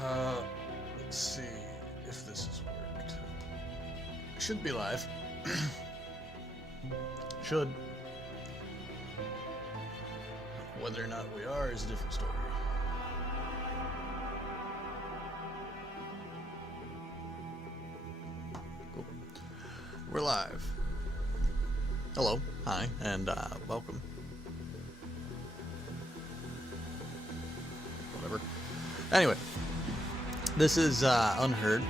Let's see if this has worked. Should be live. Should. Whether or not we are is a different story. Cool. We're live. Hello, hi, and welcome. Whatever. Anyway, this is Unheard.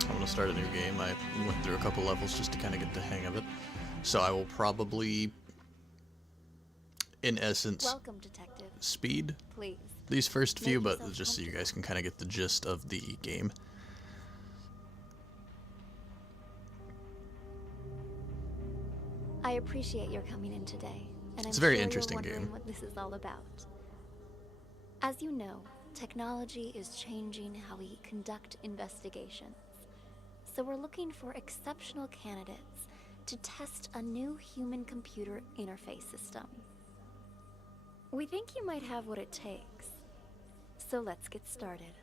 I'm going to start a new game. I went through a couple levels just to kind of get the hang of it. So I will probably, in essence, Welcome, Detective. Speed Please. these first few, Make but yourself just so you guys can kind of get the gist of the game. I appreciate your coming in today, and It's I'm a very sure interesting you're wondering game. what this is all about. As you know, technology is changing how we conduct investigations. So we're looking for exceptional candidates to test a new human-computer interface system. We think you might have what it takes. So let's get started.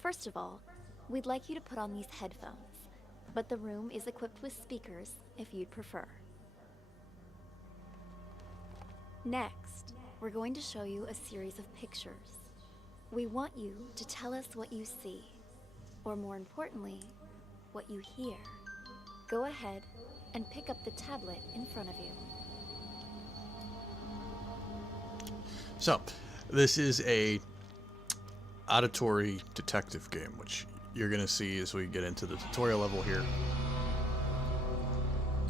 First of all, we'd like you to put on these headphones, but the room is equipped with speakers if you'd prefer. Next, we're going to show you a series of pictures. We want you to tell us what you see, or more importantly, what you hear. Go ahead and pick up the tablet in front of you. So, this is a auditory detective game, which you're going to see as we get into the tutorial level here.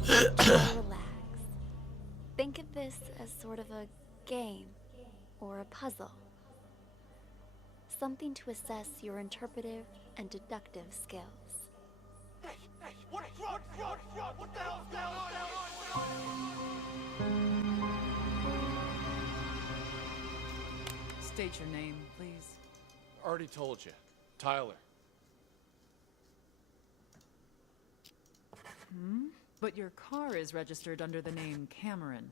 Relax. Think of this as sort of a game or a puzzle. Something to assess your interpretive and deductive skills. Hey, what the hell's going on? State your name, please. Already told you. Tyler. But your car is registered under the name Cameron.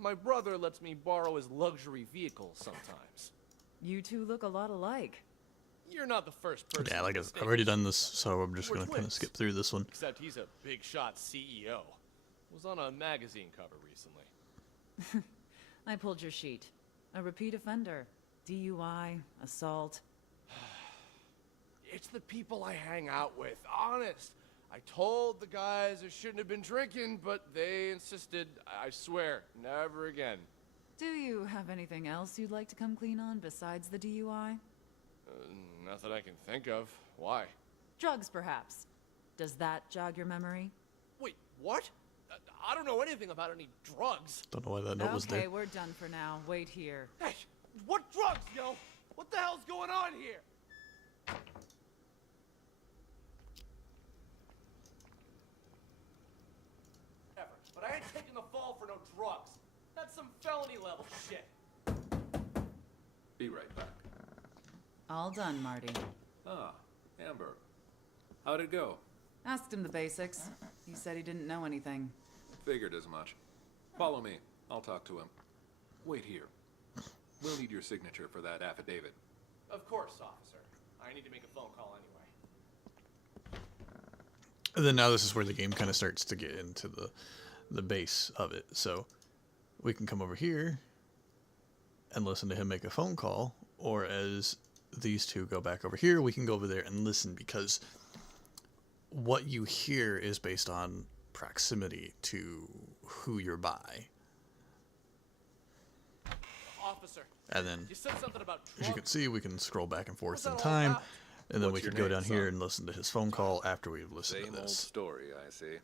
My brother lets me borrow his luxury vehicle sometimes. You two look a lot alike. You're not the first person. Yeah, like to I've mistake already us. done this, so I'm just We're going to kind of twins. skip through this one. Except he's a big shot CEO. Was on a magazine cover recently. I pulled your sheet. A repeat offender. DUI, assault. It's the people I hang out with, honest. I told the guys I shouldn't have been drinking, but they insisted. I swear, never again. Do you have anything else you'd like to come clean on besides the DUI? Not that I can think of. Why? Drugs, perhaps. Does that jog your memory? Wait, what? I don't know anything about any drugs. Don't know why that note was Okay, there. we're done for now. Wait here. Hey, what drugs, yo? What the hell's going on here? Ever, but I ain't taking the fall for no drugs. That's some felony level shit. Be right back. All done, Marty. Ah, Amber. How'd it go? Asked him the basics. He said he didn't know anything. Figured as much. Follow me. I'll talk to him. Wait here. We'll need your signature for that affidavit. Of course, officer. I need to make a phone call anyway. And then now this is where the game kind of starts to get into the base of it. So we can come over here and listen to him make a phone call, or as these two go back over here, we can go over there and listen, because what you hear is based on proximity to who you're by. Officer, And then, you said something about as you can drugs. see, we can scroll back and forth What's in that all time, about? and then we What's can your go name, down here son? and listen to his phone call after we've listened Same to old this. story, I see.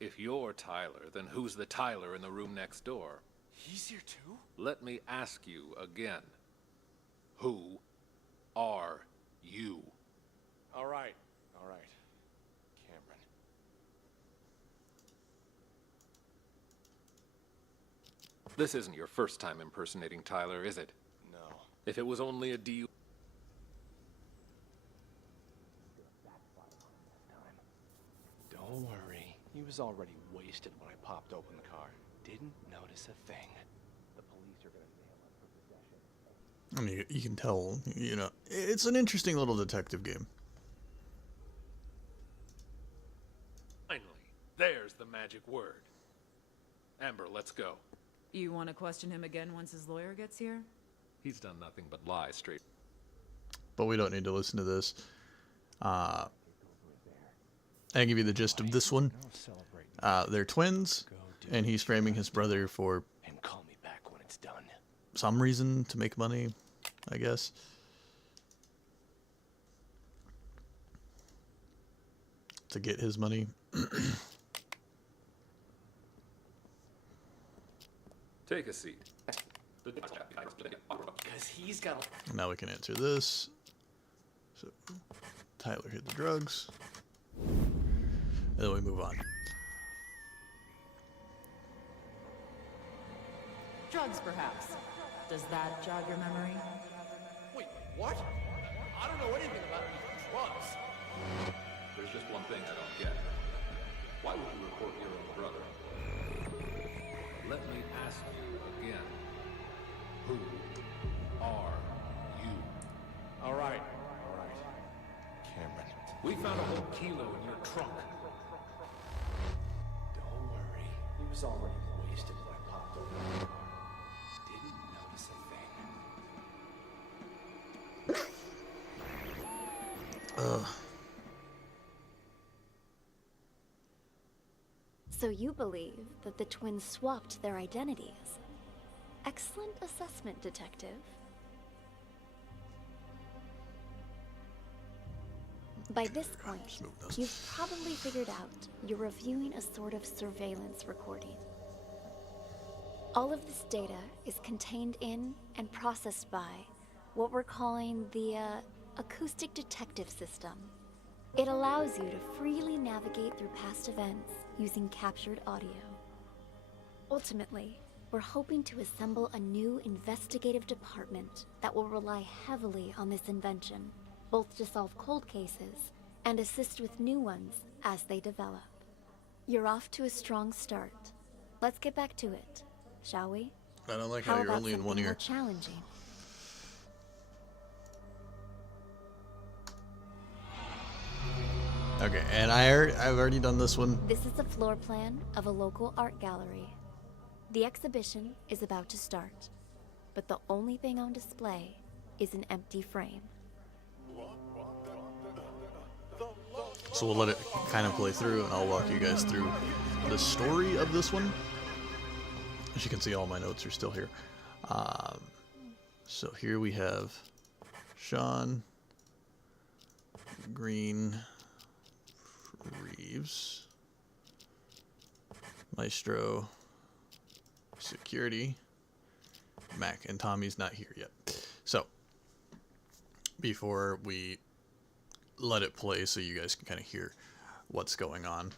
If you're Tyler, then who's the Tyler in the room next door? He's here too? Let me ask you again. Who are you? All right. Cameron. This isn't your first time impersonating Tyler, is it? No. If it was only a DU... Don't worry. He was already wasted when I popped open the car. Didn't notice a thing. The police are gonna nail him for possession. I mean, you can tell, you know, it's an interesting little detective game. Finally, there's the magic word. Amber, let's go. You want to question him again once his lawyer gets here? He's done nothing but lie straight. But we don't need to listen to this. I give you the gist of this one. They're twins, and he's framing his brother for And call me back when it's done. some reason to make money, I guess. To get his money. Take a seat. Because he's got Now we can answer this. So, Tyler hid the drugs. And then we move on. Drugs, perhaps. Does that jog your memory? Wait, what? I don't know anything about any drugs. There's just one thing I don't get. Why would you report your own brother? Let me ask you again. Who are you? All right. Cameron. We found a whole kilo in your trunk. Don't worry. He was already wasted when I popped over. Didn't notice a thing. So you believe that the twins swapped their identities? Excellent assessment, detective. By this point, Smooth those. you've probably figured out you're reviewing a sort of surveillance recording. All of this data is contained in and processed by what we're calling the acoustic detective system. It allows you to freely navigate through past events using captured audio. Ultimately, we're hoping to assemble a new investigative department that will rely heavily on this invention, both to solve cold cases and assist with new ones as they develop. You're off to a strong start. Let's get back to it, shall we? I don't like how you're about only in one something more ear. challenging? Okay, and I've already done this one. This is a floor plan of a local art gallery. The exhibition is about to start, but the only thing on display is an empty frame. So we'll let it kind of play through, and I'll walk you guys through the story of this one. As you can see, all my notes are still here. So here we have Sean, Green, Reeves, Maestro, Security, Mac, and Tommy's not here yet. So before we let it play so you guys can kind of hear what's going on.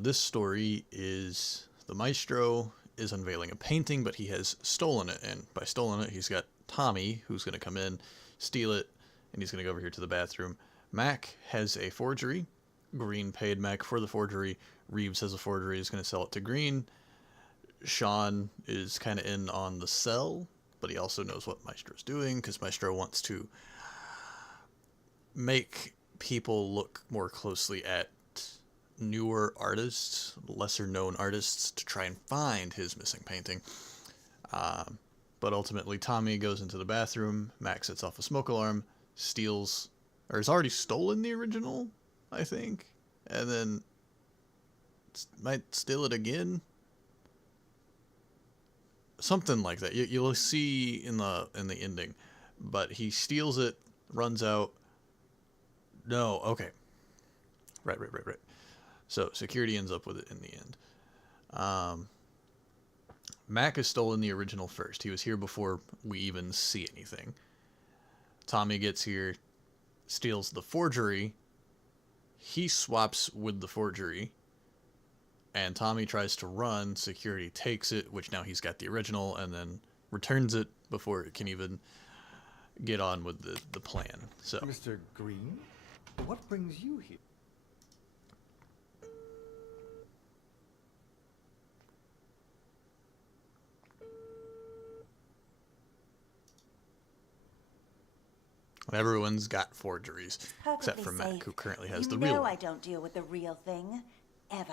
This story is the Maestro is unveiling a painting, but he has stolen it. And by stolen it, he's got Tommy, who's going to come in, steal it, and he's going to go over here to the bathroom. Mac has a forgery. Green paid Mac for the forgery. Reeves has a forgery. He's going to sell it to Green. Sean is kind of in on the sell, but he also knows what Maestro's doing because Maestro wants to make people look more closely at newer artists, lesser known artists, to try and find his missing painting. But ultimately, Tommy goes into the bathroom. Mac sets off a smoke alarm, steals, or has already stolen the original, I think, and then might steal it again. Something like that. You'll see in the ending, but he steals it, runs out. No, okay. Right. So security ends up with it in the end. Mac has stolen the original first. He was here before we even see anything. Tommy gets here, steals the forgery. He swaps with the forgery. And Tommy tries to run. Security takes it, which now he's got the original, and then returns it before it can even get on with the plan. So Mr. Green, what brings you here? Everyone's got forgeries, except Perfectly for Mac, safe. who currently has You the know real I one. don't deal with the real thing, ever.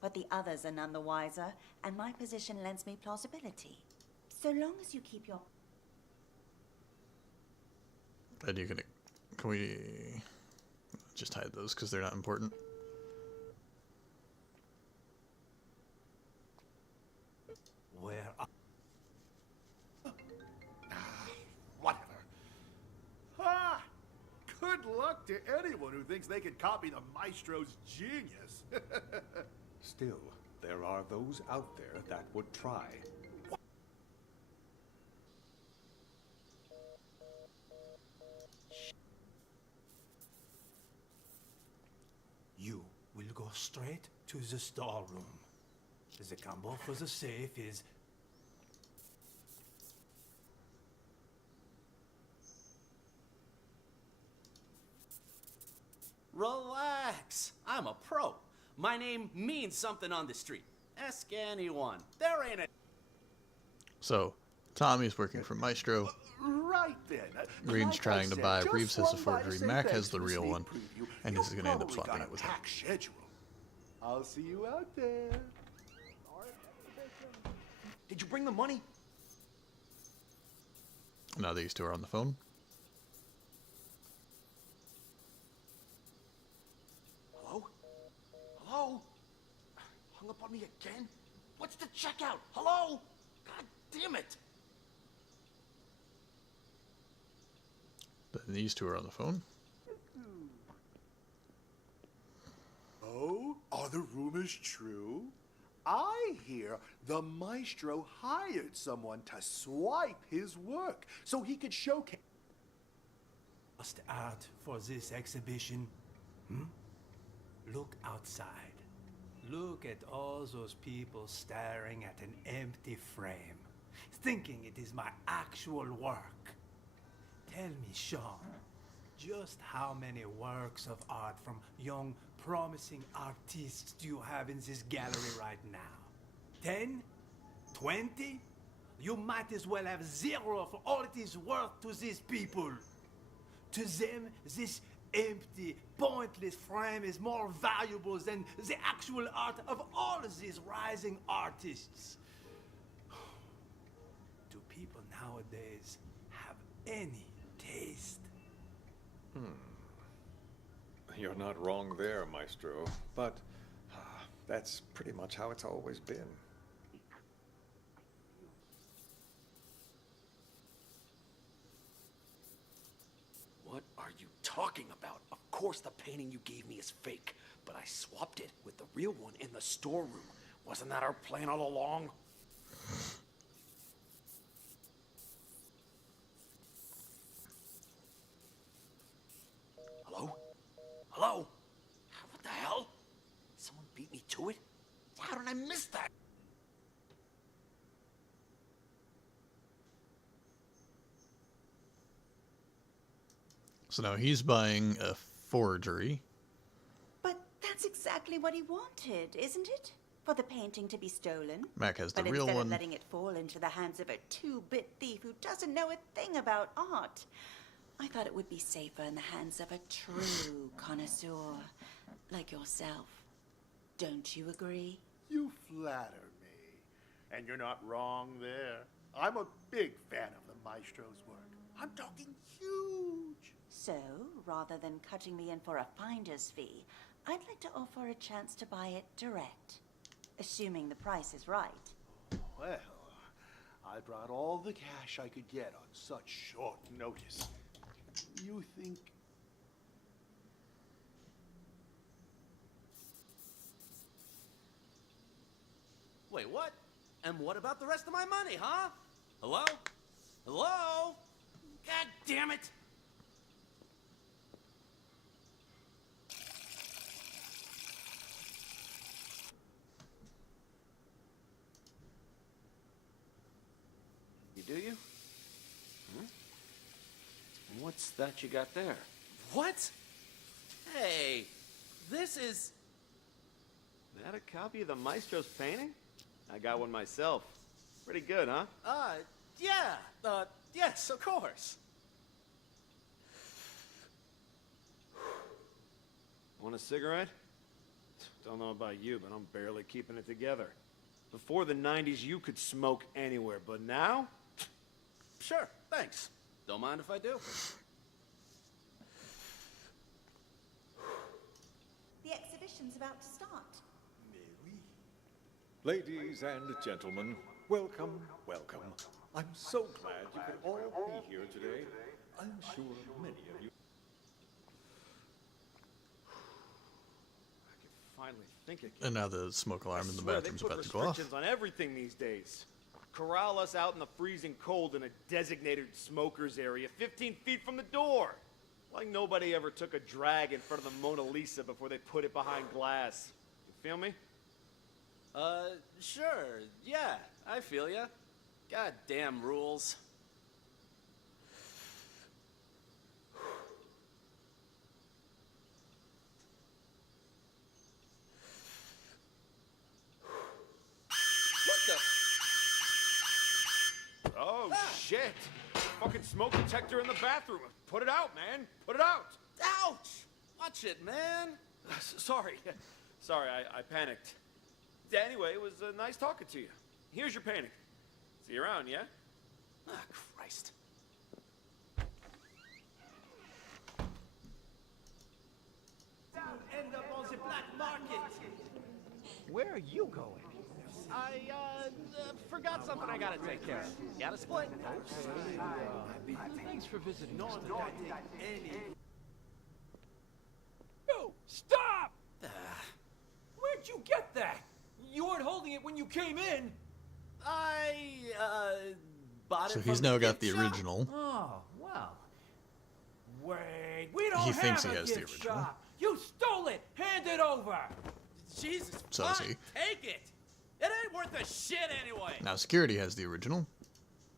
But the others are none the wiser, and my position lends me plausibility. So long as you keep your... And you can we just hide those because they're not important? Where are... Whatever. Ah! Good luck to anyone who thinks they can copy the Maestro's genius. Still, there are those out there that would try. You will go straight to the storeroom. The combo for the safe is... Relax. I'm a pro. My name means something on the street. Ask anyone. There ain't a... So, Tommy's working for Maestro. Right then. Green's Like I trying to said, buy. just Reeves has the swung by to forgery. say Mac thanks has the for real sneak one. preview. And You'll he's gonna end up probably swapping got it a with him. packed schedule. I'll see you out there. Did you bring the money? Now these two are on the phone. Hello? Hello? Hung up on me again? What's the checkout? Hello? God damn it! Then these two are on the phone. Oh, are the rumors true? I hear the Maestro hired someone to swipe his work so he could showcase. Just art for this exhibition? Look outside. Look at all those people staring at an empty frame, thinking it is my actual work. Tell me, Sean, just how many works of art from young, promising artists do you have in this gallery right now? 10? 20? You might as well have 0 for all it is worth to these people. To them, this empty, pointless frame is more valuable than the actual art of all of these rising artists. Do people nowadays have any taste? You're not wrong there, Maestro. But that's pretty much how it's always been. What are you talking about? Of course the painting you gave me is fake, but I swapped it with the real one in the storeroom. Wasn't that our plan all along? Hello? Hello? What the hell? Someone beat me to it? How did I miss that? So now he's buying a forgery. But that's exactly what he wanted, isn't it? For the painting to be stolen. Mac has the But real instead one. of letting it fall into the hands of a two-bit thief who doesn't know a thing about art, I thought it would be safer in the hands of a true connoisseur like yourself. Don't you agree? You flatter me. And you're not wrong there. I'm a big fan of the Maestro's work. I'm talking huge. So, rather than cutting me in for a finder's fee, I'd like to offer a chance to buy it direct. Assuming the price is right. Well, I brought all the cash I could get on such short notice. You think... Wait, what? And what about the rest of my money, huh? Hello? Hello? God damn it! You do you? What's that you got there? What? Hey, this is... That a copy of the Maestro's painting? I got one myself. Pretty good, huh? Yeah, yes, of course. Want a cigarette? Don't know about you, but I'm barely keeping it together. Before the 90s, you could smoke anywhere, but now? Sure, thanks. Don't mind if I do. The exhibition's about to start. Ladies and gentlemen, welcome, welcome. I'm so glad you could all be here today. I'm sure many of you. I can finally think again. And now the smoke alarm in the bathroom's about to go off. Restrictions on everything these days. Corral us out in the freezing cold in a designated smokers area 15 feet from the door. Like nobody ever took a drag in front of the Mona Lisa before they put it behind glass. You feel me? Sure. Yeah, I feel ya. Goddamn rules. What the? Oh, shit. Fucking smoke detector in the bathroom. Put it out, man. Put it out. Ouch! Watch it, man. Sorry. Sorry, I panicked. Anyway, it was nice talking to you. Here's your painting. See you around, yeah? Ah, Christ. End up on the black market. Where are you going? I, forgot something I gotta take care of. Gotta split. Thanks for visiting us today. No! Stop! Where'd you get that? You weren't holding it when you came in. I, bought it So from he's the now got gift the shop. original. Oh, well. Wait, we don't He have thinks a he has the gift original. shop. You stole it! Hand it over! Jesus, So fine, is he. take it. It ain't worth a shit anyway. Now security has the original.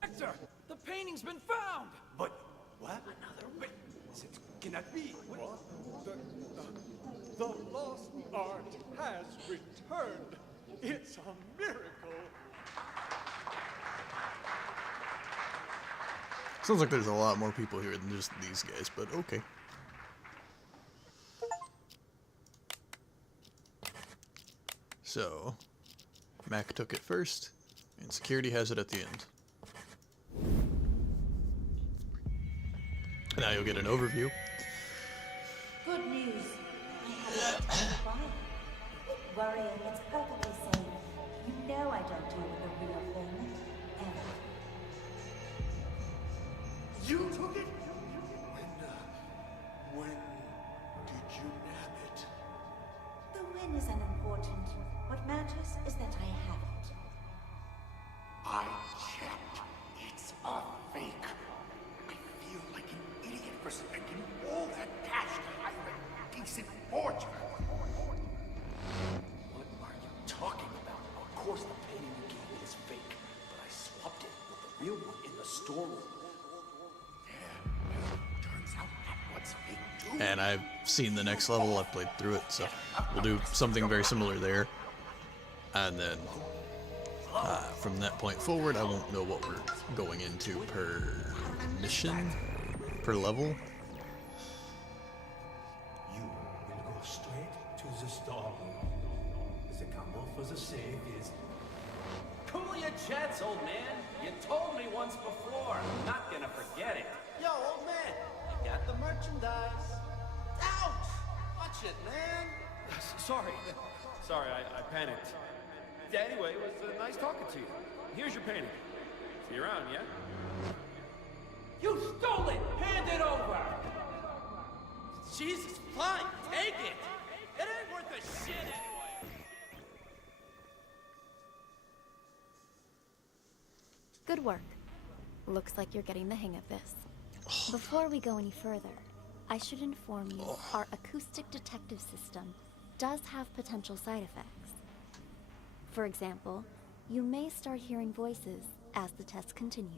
Hector, the painting's been found! But what? Wait, it cannot be. The lost art has returned. It's a miracle. Sounds like there's a lot more people here than just these guys, but okay. So, Mac took it first, and security has it at the end. Now you'll get an overview. Good news. I have not told why. Worrying, it's perfectly safe. You know I don't deal with the real thing. Ever. You took it? When did you nab it? The win is unimportant. What matters is that I have it. I checked. It's a fake. I feel like an idiot for spending all that cash to hire a decent forger. What are you talking about? Of course the painting you gave me is fake, but I swapped it with the real one in the storeroom. Turns out that what's fake too. And I've seen the next level, I've played through it, so we'll do something very similar there. And then from that point forward, I won't know what we're going into per mission, per level. You will go straight to the storeroom. The combo for the safe is Cool your jets, old man. You told me once before. I'm not gonna forget it. Yo, old man, I got the merchandise. Ouch! Watch it, man. Sorry. Sorry, I panicked. Anyway, it was nice talking to you. Here's your painting. See you around, yeah? You stole it! Hand it over! Jesus, fine, take it. It ain't worth a shit anyway. Good work. Looks like you're getting the hang of this. Before we go any further, I should inform you our acoustic detective system does have potential side effects. For example, you may start hearing voices as the test continues.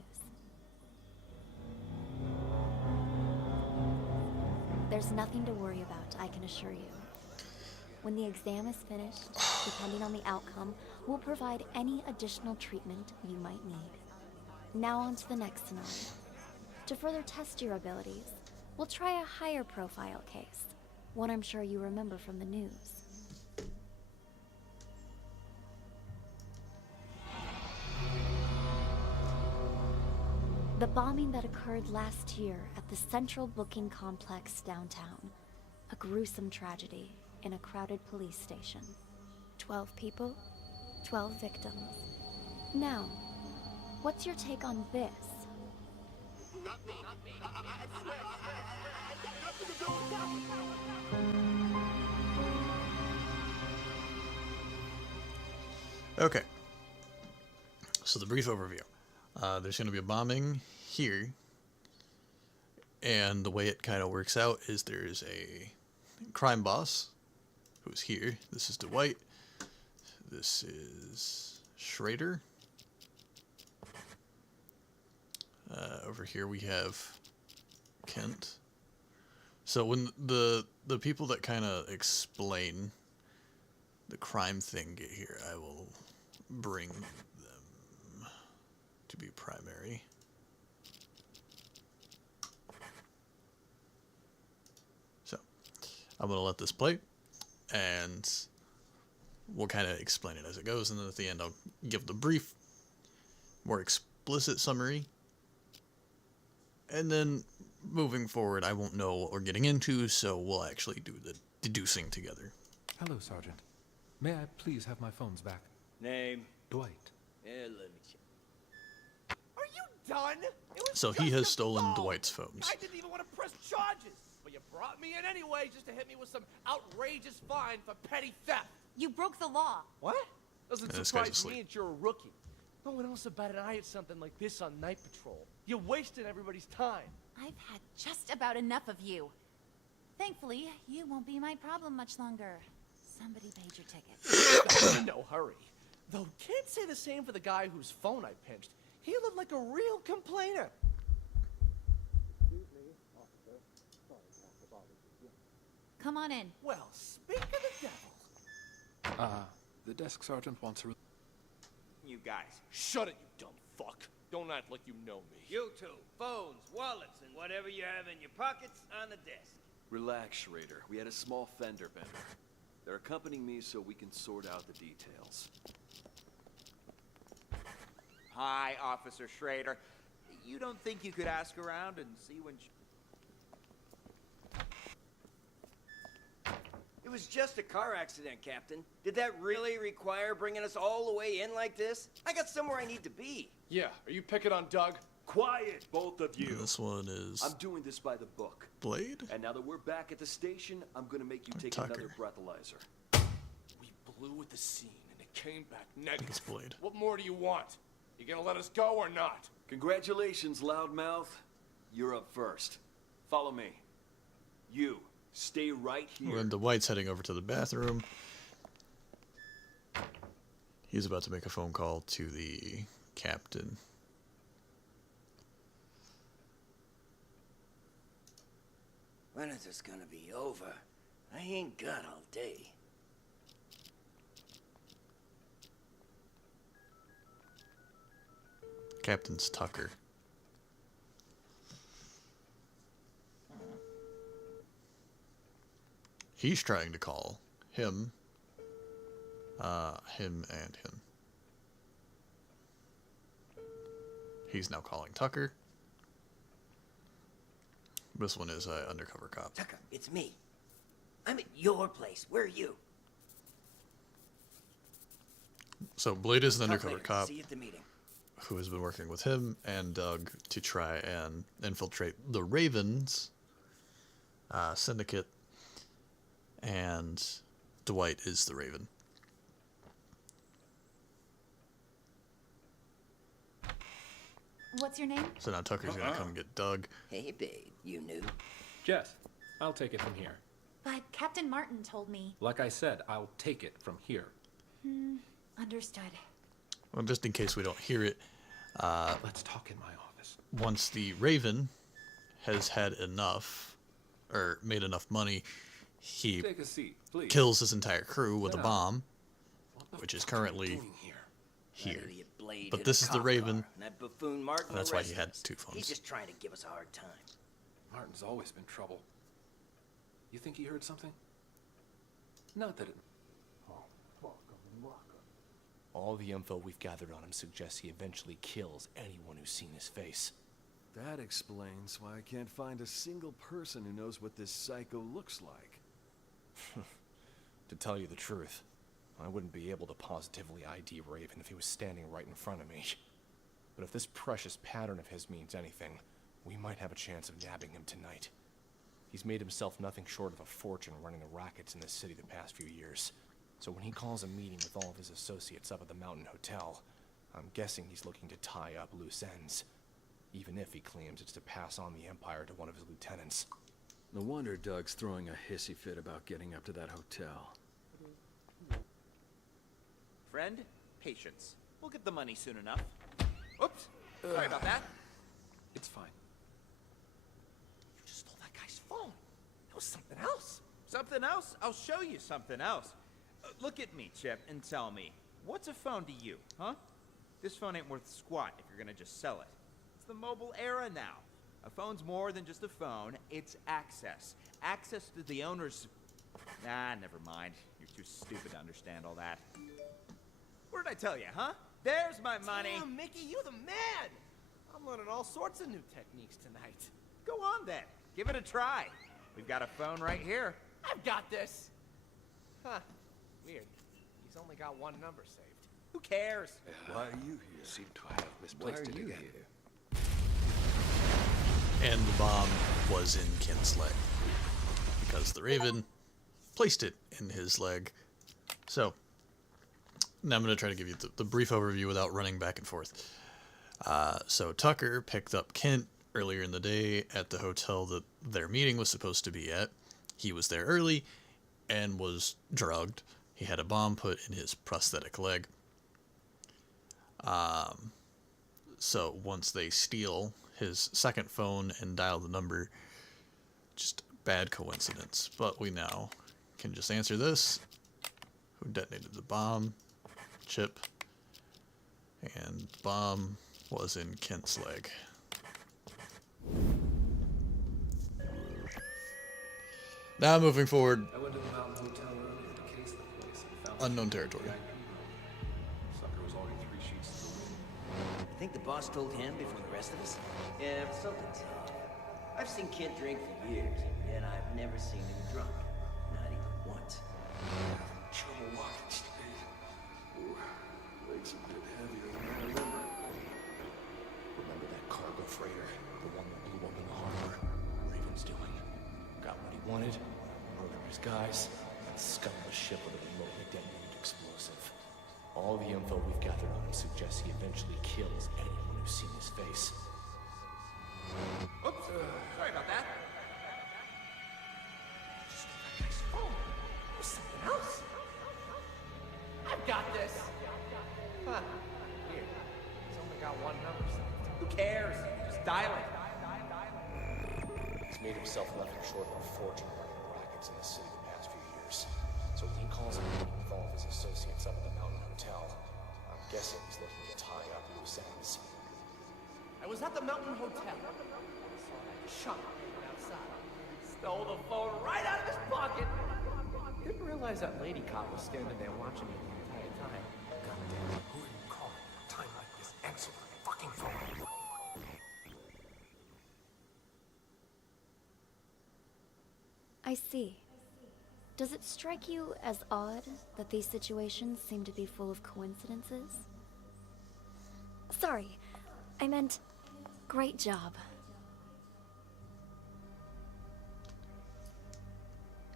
There's nothing to worry about, I can assure you. When the exam is finished, depending on the outcome, we'll provide any additional treatment you might need. Now on to the next scenario. To further test your abilities, we'll try a higher profile case. One I'm sure you remember from the news. The bombing that occurred last year at the Central Booking Complex downtown. A gruesome tragedy in a crowded police station. 12 people, 12 victims. Now, what's your take on this? Okay. So the brief overview. There's going to be a bombing here. And the way it kind of works out is there's a crime boss who's here. This is Dwight. This is Schrader. Over here we have Kent. So when the people that kind of explain the crime thing get here, I will bring them to be primary. So I'm going to let this play, and we'll kind of explain it as it goes, and then at the end I'll give the brief, more explicit summary. And then moving forward, I won't know what we're getting into, so we'll actually do the deducing together. Hello, Sergeant. May I please have my phones back? Name? Dwight. Let me check. Are you done? It was So he just has a stolen phone. Dwight's phones. I didn't even want to press charges. But you brought me in anyway just to hit me with some outrageous fine for petty theft. You broke the law. What? Doesn't Yeah, this guy's surprise asleep. me that you're a rookie. No one else about an eye at something like this on night patrol. You're wasting everybody's time. I've had just about enough of you. Thankfully, you won't be my problem much longer. Somebody paid your ticket. In no hurry. Though can't say the same for the guy whose phone I pinched. He looked like a real complainer. Come on in. Well, speak of the devil. The desk sergeant wants a... You guys. Shut it, you dumb fuck. Don't act like you know me. You two, phones, wallets, and whatever you have in your pockets on the desk. Relax, Schrader. We had a small fender bender. They're accompanying me so we can sort out the details. Hi, Officer Schrader. You don't think you could ask around and see when It was just a car accident, Captain. Did that really require bringing us all the way in like this? I got somewhere I need to be. Yeah, are you picking on Doug? Quiet, both of you. This one is I'm doing this by the book. Blade? And now that we're back at the station, I'm gonna make you take Tucker. another breathalyzer. We blew at the scene and it came back negative. It's Blade. What more do you want? You gonna let us go or not? Congratulations, loudmouth. You're up first. Follow me. You, stay right here. When Dwight's heading over to the bathroom, he's about to make a phone call to the captain. When is this gonna be over? I ain't got all day. Captain's Tucker. He's trying to call him. Him and him. He's now calling Tucker. This one is undercover cop. Tucker, it's me. I'm at your place. Where are you? So Blade is an Talk undercover later. cop See you at the meeting. who has been working with him and Doug to try and infiltrate the Ravens syndicate, and Dwight is the Raven. What's your name? So now Tucker's gonna come get Doug. Hey, babe. You knew? Jess, I'll take it from here. But Captain Martin told me. Like I said, I'll take it from here. Understood. Well, just in case we don't hear it, Let's talk in my office. once the Raven has had enough, or made enough money, he Take a seat, please. kills his entire crew with a Now, bomb, What the which is fuck are you currently doing here? here. That idiot Blade But hit this a is the cop Raven. car, and that buffoon Martin That's why he arrested had us. 2 phones. He's just trying to give us a hard time. Martin's always been trouble. You think he heard something? Not that it... All the info we've gathered on him suggests he eventually kills anyone who's seen his face. That explains why I can't find a single person who knows what this psycho looks like. To tell you the truth, I wouldn't be able to positively ID Raven if he was standing right in front of me. But if this precious pattern of his means anything, we might have a chance of nabbing him tonight. He's made himself nothing short of a fortune running the rackets in this city the past few years. So when he calls a meeting with all of his associates up at the Mountain Hotel, I'm guessing he's looking to tie up loose ends. Even if he claims it's to pass on the Empire to one of his lieutenants. No wonder Doug's throwing a hissy fit about getting up to that hotel. Friend, patience. We'll get the money soon enough. Oops. Sorry about that. It's fine. You just stole that guy's phone. It was something else. Something else? I'll show you something else. Look at me, Chip, and tell me, what's a phone to you, huh? This phone ain't worth squat if you're gonna just sell it. It's the mobile era now. A phone's more than just a phone, it's access. Access to the owner's... Nah, never mind. You're too stupid to understand all that. What did I tell you, huh? There's my money. Damn, Mickey, you the man! I'm learning all sorts of new techniques tonight. Go on then. Give it a try. We've got a phone right here. I've got this! Huh. Weird. He's only got one number saved. Who cares? Why are you here? Seem to have misplaced it again. And the bomb was in Kent's leg. Because the Raven placed it in his leg. So, now I'm going to try to give you the brief overview without running back and forth. So Tucker picked up Kent earlier in the day at the hotel that their meeting was supposed to be at. He was there early and was drugged. He had a bomb put in his prosthetic leg. So once they steal his second phone and dial the number, just bad coincidence. But we now can just answer this. Who detonated the bomb? Chip. And bomb was in Kent's leg. Now moving forward. I went to the Mountain Hotel earlier to case the place and found Unknown territory. Sucker was already 3 sheets to the wind. I think the boss told him before the rest of us? Yeah, something's up. I've seen Kent drink for years, and I've never seen him drunk. Not even once. Trouble walking straight. Ooh, legs a bit heavier than I remember. Remember that cargo freighter? The one that blew up in the harbor? Raven's doing. Got what he wanted, murdered his guys, and scuttled the ship with a remotely detonated explosive. All the info we've gathered on him suggests he eventually kills anyone who's seen his face. Oops. Sorry about that. Just stole that guy's phone. It was something else. I've got this! Huh. Weird. He's only got one number saved. Who cares? Just dial it. He's made himself nothing short of a fortune running the rackets in the city the past few years. So when he calls a meeting with all of his associates up at the Mountain Hotel, I'm guessing he's looking to tie up loose ends. I was at the Mountain Hotel. I saw that chump hanging outside. Stole the phone right out of his pocket. Didn't realize that lady cop was standing there watching me the entire time. Goddamn, who are you calling at a time like this? Answer the fucking phone. I see. Does it strike you as odd that these situations seem to be full of coincidences? Sorry, I meant great job.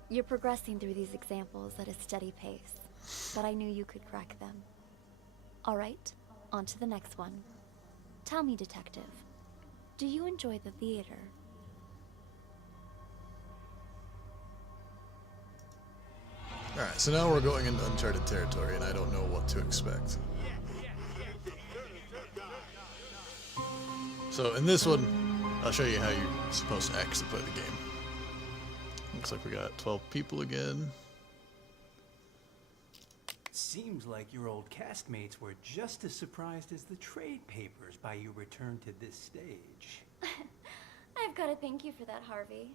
You're progressing through these examples at a steady pace, but I knew you could crack them. All right, on to the next one. Tell me, detective, do you enjoy the theater? Alright, so now we're going into uncharted territory, and I don't know what to expect. So in this one, I'll show you how you're supposed to actually play the game. Looks like we got 12 people again. Seems like your old castmates were just as surprised as the trade papers by your return to this stage. I've got to thank you for that, Harvey.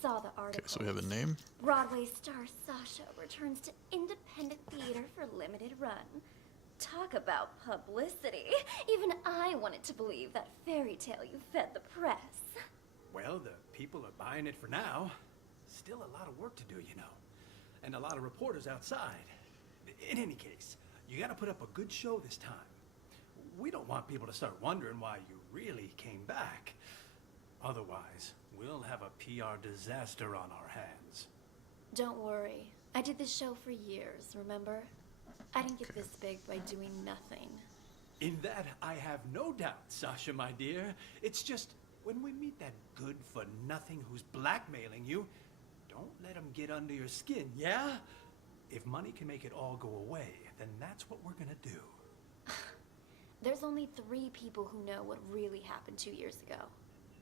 Saw the article. Okay, so we have a name. Broadway star Sasha returns to independent theater for limited run. Talk about publicity. Even I wanted to believe that fairy tale you fed the press. Well, the people are buying it for now. Still a lot of work to do, you know. And a lot of reporters outside. In any case, you gotta put up a good show this time. We don't want people to start wondering why you really came back. Otherwise, we'll have a PR disaster on our hands. Don't worry. I did this show for years, remember? I didn't get this big by doing nothing. In that, I have no doubt, Sasha, my dear. It's just, when we meet that good-for-nothing who's blackmailing you, don't let him get under your skin, yeah? If money can make it all go away, then that's what we're gonna do. There's only 3 people who know what really happened 2 years ago.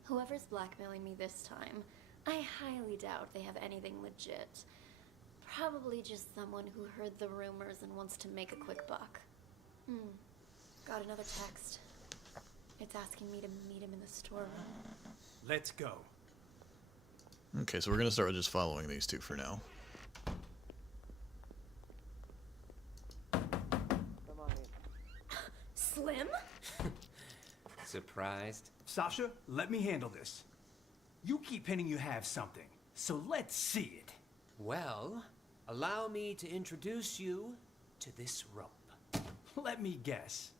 Whoever's blackmailing me this time, I highly doubt they have anything legit. Probably just someone who heard the rumors and wants to make a quick buck. Got another text. It's asking me to meet him in the storeroom. Let's go. Okay, so we're gonna start with just following these 2 for now. Slim? Surprised? Sasha, let me handle this. You keep hinting you have something, so let's see it. Well, allow me to introduce you to this rope. Let me guess.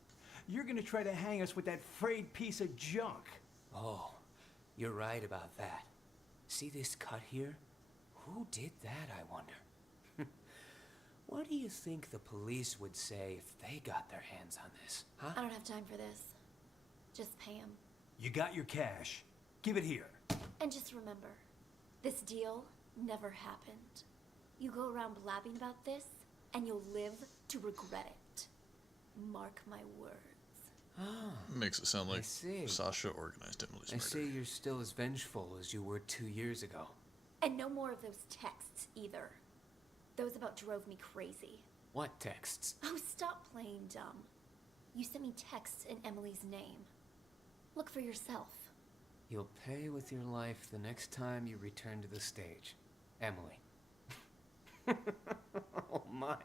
You're gonna try to hang us with that frayed piece of junk. Oh, you're right about that. See this cut here? Who did that, I wonder? What do you think the police would say if they got their hands on this, huh? I don't have time for this. Just pay him. You got your cash. Give it here. And just remember, this deal never happened. You go around blabbing about this, and you'll live to regret it. Mark my words. Makes it sound like I see. Sasha organized Emily's I murder. see you're still as vengeful as you were 2 years ago. And no more of those texts, either. Those about drove me crazy. What texts? Oh, stop playing dumb. You sent me texts in Emily's name. Look for yourself. You'll pay with your life the next time you return to the stage. Emily. Oh my.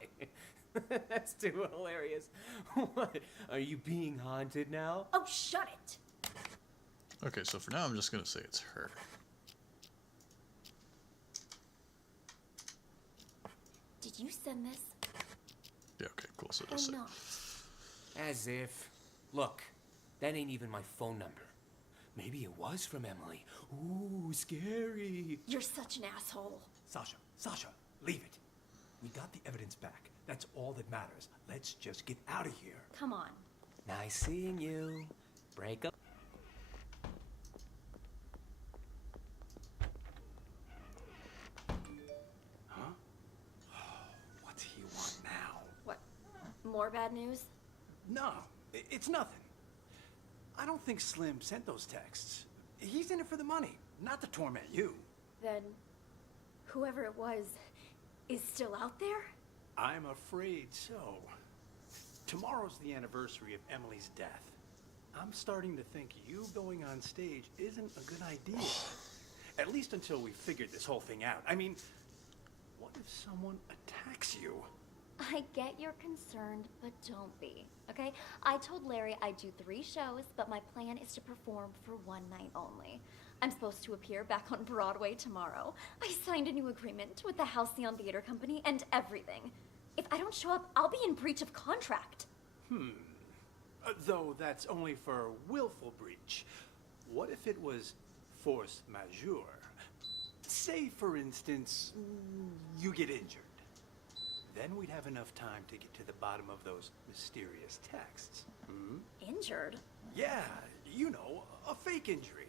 That's too hilarious. What? Are you being haunted now? Oh, shut it! Okay, so for now I'm just gonna say it's her. Did you send this? Yeah, okay, cool. So Or just say. not? As if. Look, that ain't even my phone number. Maybe it was from Emily. Ooh, scary. You're such an asshole. Sasha, leave it. We got the evidence back. That's all that matters. Let's just get out of here. Come on. Nice seeing you. Break up. Huh? What's he want now? What? More bad news? No, it's nothing. I don't think Slim sent those texts. He's in it for the money, not to torment you. Then, whoever it was is still out there? I'm afraid so. Tomorrow's the anniversary of Emily's death. I'm starting to think you going on stage isn't a good idea. At least until we figured this whole thing out. I mean, what if someone attacks you? I get you're concerned, but don't be, okay? I told Larry I'd do 3 shows, but my plan is to perform for 1 night only. I'm supposed to appear back on Broadway tomorrow. I signed a new agreement with the Halcyon Theater Company and everything. If I don't show up, I'll be in breach of contract. Though that's only for willful breach. What if it was force majeure? Say, for instance, you get injured. Then we'd have enough time to get to the bottom of those mysterious texts. Injured? Yeah, you know, a fake injury.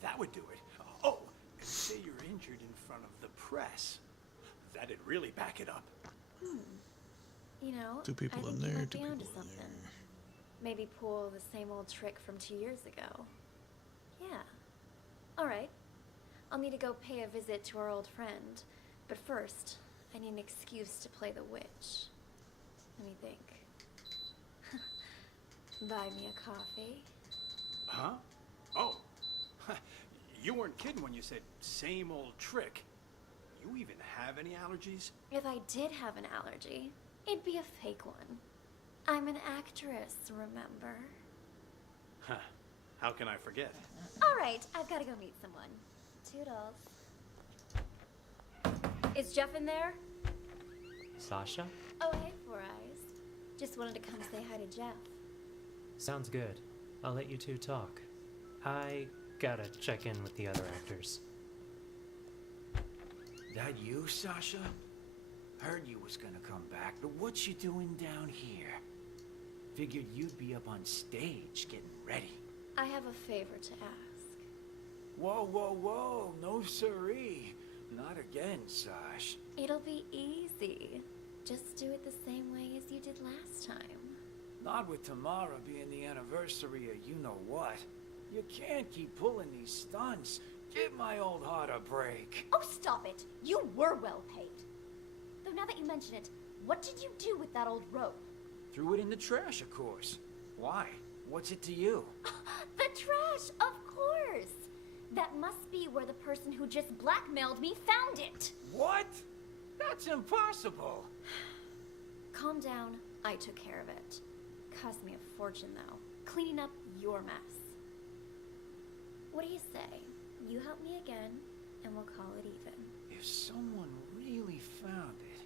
That would do it. Oh, and say you're injured in front of the press. That'd really back it up. You know, 2 people I think in you there, might 2 be people onto in something. there. Maybe pull the same old trick from 2 years ago. Yeah. All right. I'll need to go pay a visit to our old friend. But first, I need an excuse to play the witch. Let me think. Buy me a coffee. Huh? Oh, you weren't kidding when you said same old trick. You even have any allergies? If I did have an allergy, it'd be a fake one. I'm an actress, remember? Huh. How can I forget? All right, I've got to go meet someone. Toodles. Is Jeff in there? Sasha? Oh, hey, Four Eyes. Just wanted to come say hi to Jeff. Sounds good. I'll let you two talk. I gotta check in with the other actors. That you, Sasha? Heard you was gonna come back, but what you doing down here? Figured you'd be up on stage getting ready. I have a favor to ask. Whoa, whoa, whoa, no siree. Not again, Sash. It'll be easy. Just do it the same way as you did last time. Not with tomorrow being the anniversary of you-know-what. You can't keep pulling these stunts. Give my old heart a break. Oh, stop it! You were well paid. Though now that you mention it, what did you do with that old rope? Threw it in the trash, of course. Why? What's it to you? The trash, of course! That must be where the person who just blackmailed me found it! What? That's impossible! Calm down. I took care of it. Cost me a fortune, though. Cleaning up your mess. What do you say? You help me again, and we'll call it even. If someone really found it,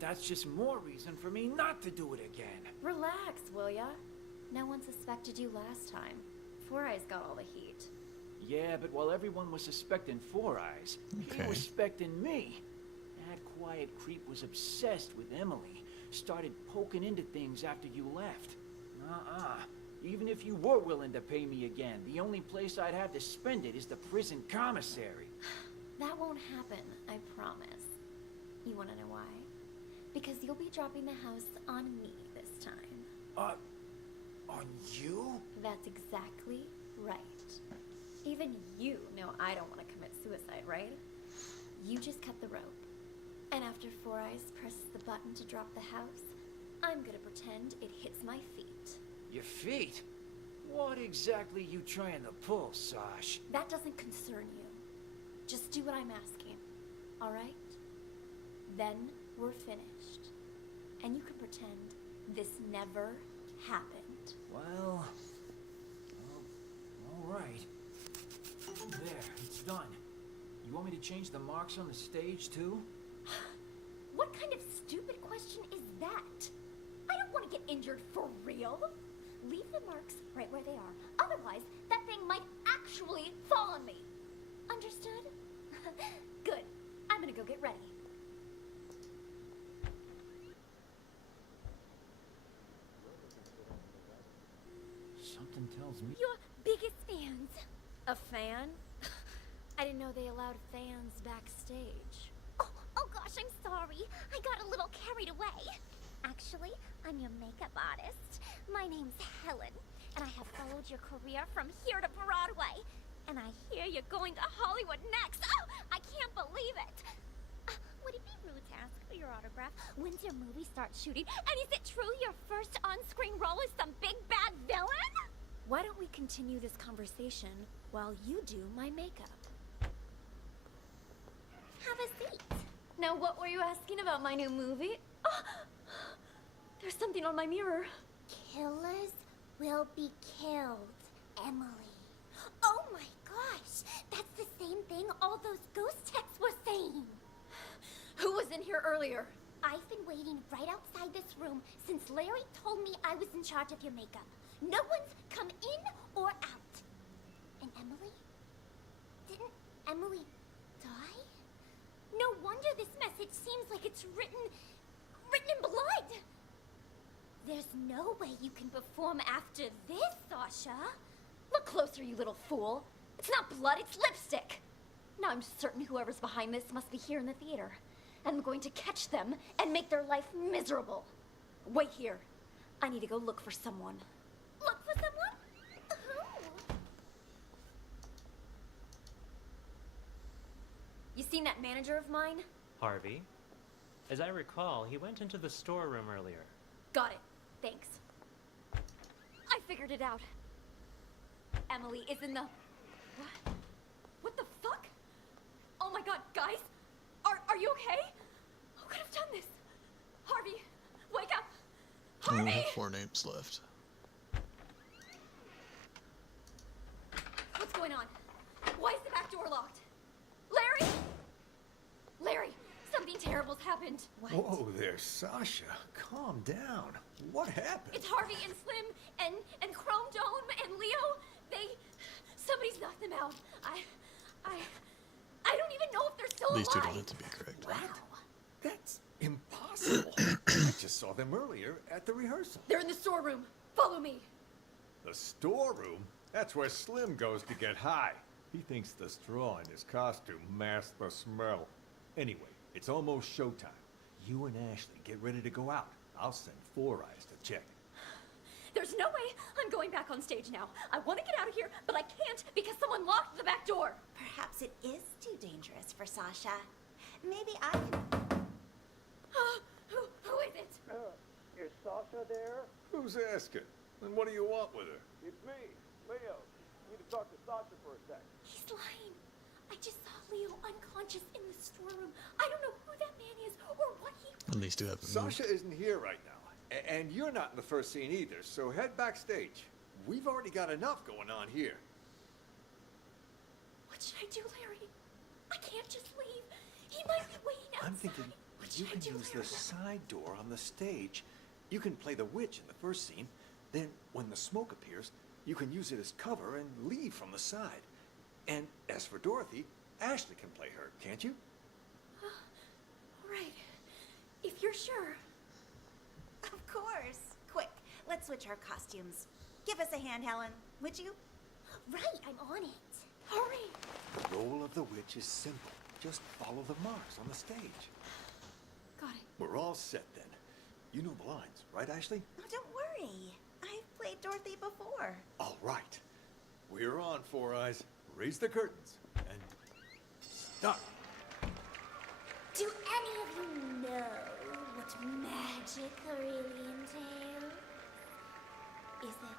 that's just more reason for me not to do it again. Relax, will ya? No one suspected you last time. Four Eyes got all the heat. Yeah, but while everyone was suspecting Four Eyes, he was suspecting me. That quiet creep was obsessed with Emily. Started poking into things after you left. Even if you were willing to pay me again, the only place I'd have to spend it is the prison commissary. That won't happen, I promise. You wanna know why? Because you'll be dropping the house on me this time. On you? That's exactly right. Even you know I don't want to commit suicide, right? You just cut the rope. And after Four Eyes presses the button to drop the house, I'm gonna pretend it hits my feet. Your feet? What exactly you trying to pull, Sash? That doesn't concern you. Just do what I'm asking, all right? Then we're finished. And you can pretend this never happened. Well, all right. There, it's done. You want me to change the marks on the stage, too? What kind of stupid question is that? I don't want to get injured for real. Leave the marks right where they are. Otherwise, that thing might actually fall on me. Understood? Good. I'm gonna go get ready. Something tells me... Your biggest fans. A fan? I didn't know they allowed fans backstage. Oh gosh, I'm sorry. I got a little carried away. Actually, I'm your makeup artist. My name's Helen, and I have followed your career from here to Broadway. And I hear you're going to Hollywood next. Oh, I can't believe it. Would it be rude to ask for your autograph? When's your movie start shooting? And is it true your first on-screen role is some big bad villain? Why don't we continue this conversation while you do my makeup? Have a seat. Now, what were you asking about my new movie? Oh, there's something on my mirror. Killers will be killed, Emily. Oh my gosh, that's the same thing all those ghost texts were saying. Who was in here earlier? I've been waiting right outside this room since Larry told me I was in charge of your makeup. No one's come in or out. And Emily? Didn't Emily die? No wonder this message seems like it's written in blood. There's no way you can perform after this, Sasha. Look closer, you little fool. It's not blood, it's lipstick. Now I'm certain whoever's behind this must be here in the theater. And I'm going to catch them and make their life miserable. Wait here. I need to go look for someone. Look for someone? Who? You seen that manager of mine? Harvey? As I recall, he went into the storeroom earlier. Got it. Thanks. I figured it out. Emily is in the... What? What the fuck? Oh my god, guys! Are you okay? Who could have done this? Harvey, wake up! I only Harvey! have 4 names left. What's going on? Why is the back door locked? Larry? Larry, something terrible's happened. Whoa there, Sasha. Calm down. What happened? It's Harvey and Slim and Chrome Dome and Leo. Somebody's knocked them out. I don't even know if they're still These two alive. don't have to be correct. That's impossible. I just saw them earlier at the rehearsal. They're in the storeroom. Follow me. The storeroom? That's where Slim goes to get high. He thinks the straw in his costume masks the smell. Anyway, it's almost showtime. You and Ashley get ready to go out. I'll send Four Eyes to check. There's no way I'm going back on stage now. I want to get out of here, but I can't because someone locked the back door. Perhaps it is too dangerous for Sasha. Maybe I can... Who is it? Is Sasha there? Who's asking? And what do you want with her? It's me, Leo. Need to talk to Sasha for a sec. He's lying. I just saw Leo unconscious in the storeroom. I don't know who that man is or what he... And these two have to move. Sasha isn't here right now. And you're not in the first scene either, so head backstage. We've already got enough going on here. What should I do, Larry? I can't just leave. He might be waiting outside. I'm thinking you can use the side door on the stage. You can play the witch in the first scene. Then, when the smoke appears, you can use it as cover and leave from the side. And as for Dorothy, Ashley can play her, can't you? Right. If you're sure. Of course. Quick, let's switch our costumes. Give us a hand, Helen, would you? Right, I'm on it. Hurry! The role of the witch is simple. Just follow the marks on the stage. Got it. We're all set then. You know the lines, right, Ashley? Oh, don't worry. I've played Dorothy before. All right. We're on, Four Eyes. Raise the curtains and start. Do any of you know what magic really entails? Is it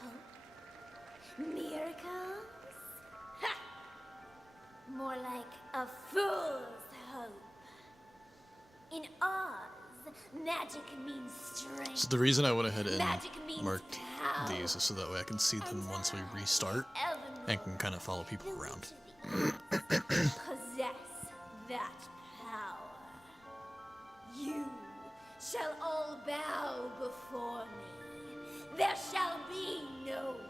hope? Miracles? Ha! More like a fool's hope. In Oz, magic means strength. So the reason I went ahead and Magic means marked power. these is so that way I can see them once we restart and can kind of follow people around. Possess that power. You shall all bow before me. There shall be no hope.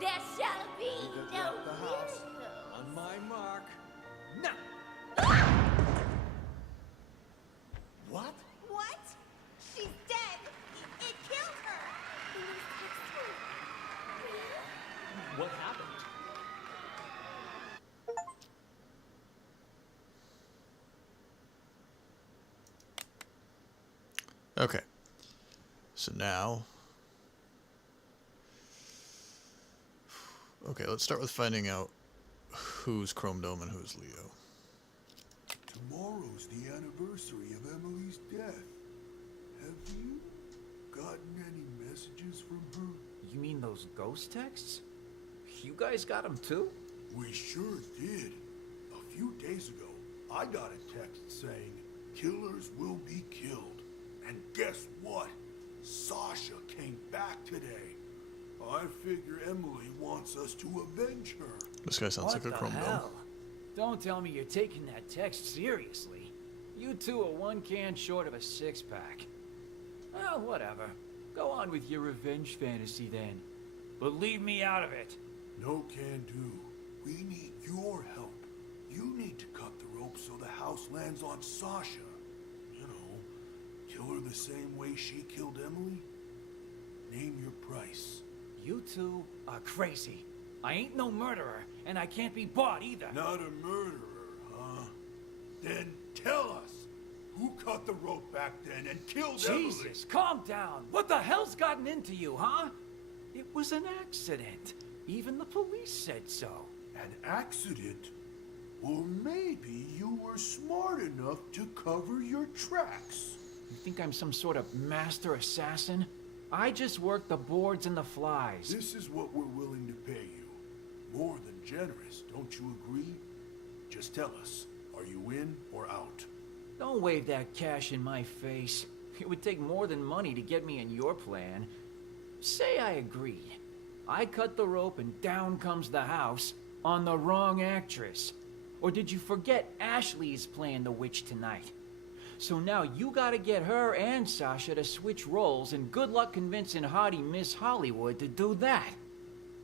There shall be no the house. miracles. On my mark. Now. What? What? She's dead. It killed her. What happened? Okay. So now... Okay, let's start with finding out who's Chrome Dome and who's Leo. Tomorrow's the anniversary of Emily's death. Have you gotten any messages from her? You mean those ghost texts? You guys got them too? We sure did. A few days ago, I got a text saying, "Killers will be killed." And guess what? Sasha came back today. I figure Emily wants us to avenge her. This guy sounds What like a the Chrome Dome. hell? Don't tell me you're taking that text seriously. You two are one can short of a six-pack. Oh, whatever. Go on with your revenge fantasy then. But leave me out of it. No can do. We need your help. You need to cut the rope so the house lands on Sasha. You know, kill her the same way she killed Emily. Name your price. You two are crazy. I ain't no murderer, and I can't be bought either. Not a murderer, huh? Then tell us, who cut the rope back then and killed Emily? Jesus, calm down. What the hell's gotten into you, huh? It was an accident. Even the police said so. An accident? Or maybe you were smart enough to cover your tracks. You think I'm some sort of master assassin? I just work the boards and the flies. This is what we're willing to pay you. more than generous, don't you agree? Just tell us, are you in or out? Don't wave that cash in my face. It would take more than money to get me in your plan. Say I agreed. I cut the rope and down comes the house on the wrong actress. Or did you forget Ashley is playing the witch tonight? So now you gotta get her and Sasha to switch roles, and good luck convincing haughty Miss Hollywood to do that.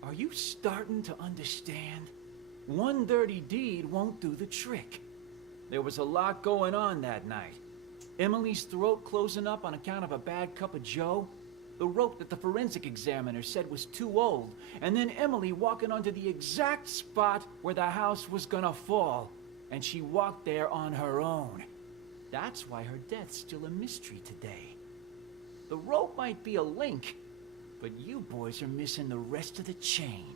Are you starting to understand? One dirty deed won't do the trick. There was a lot going on that night. Emily's throat closing up on account of a bad cup of joe, the rope that the forensic examiner said was too old, and then Emily walking onto the exact spot where the house was gonna fall, and she walked there on her own. That's why her death's still a mystery today. The rope might be a link, but you boys are missing the rest of the chain.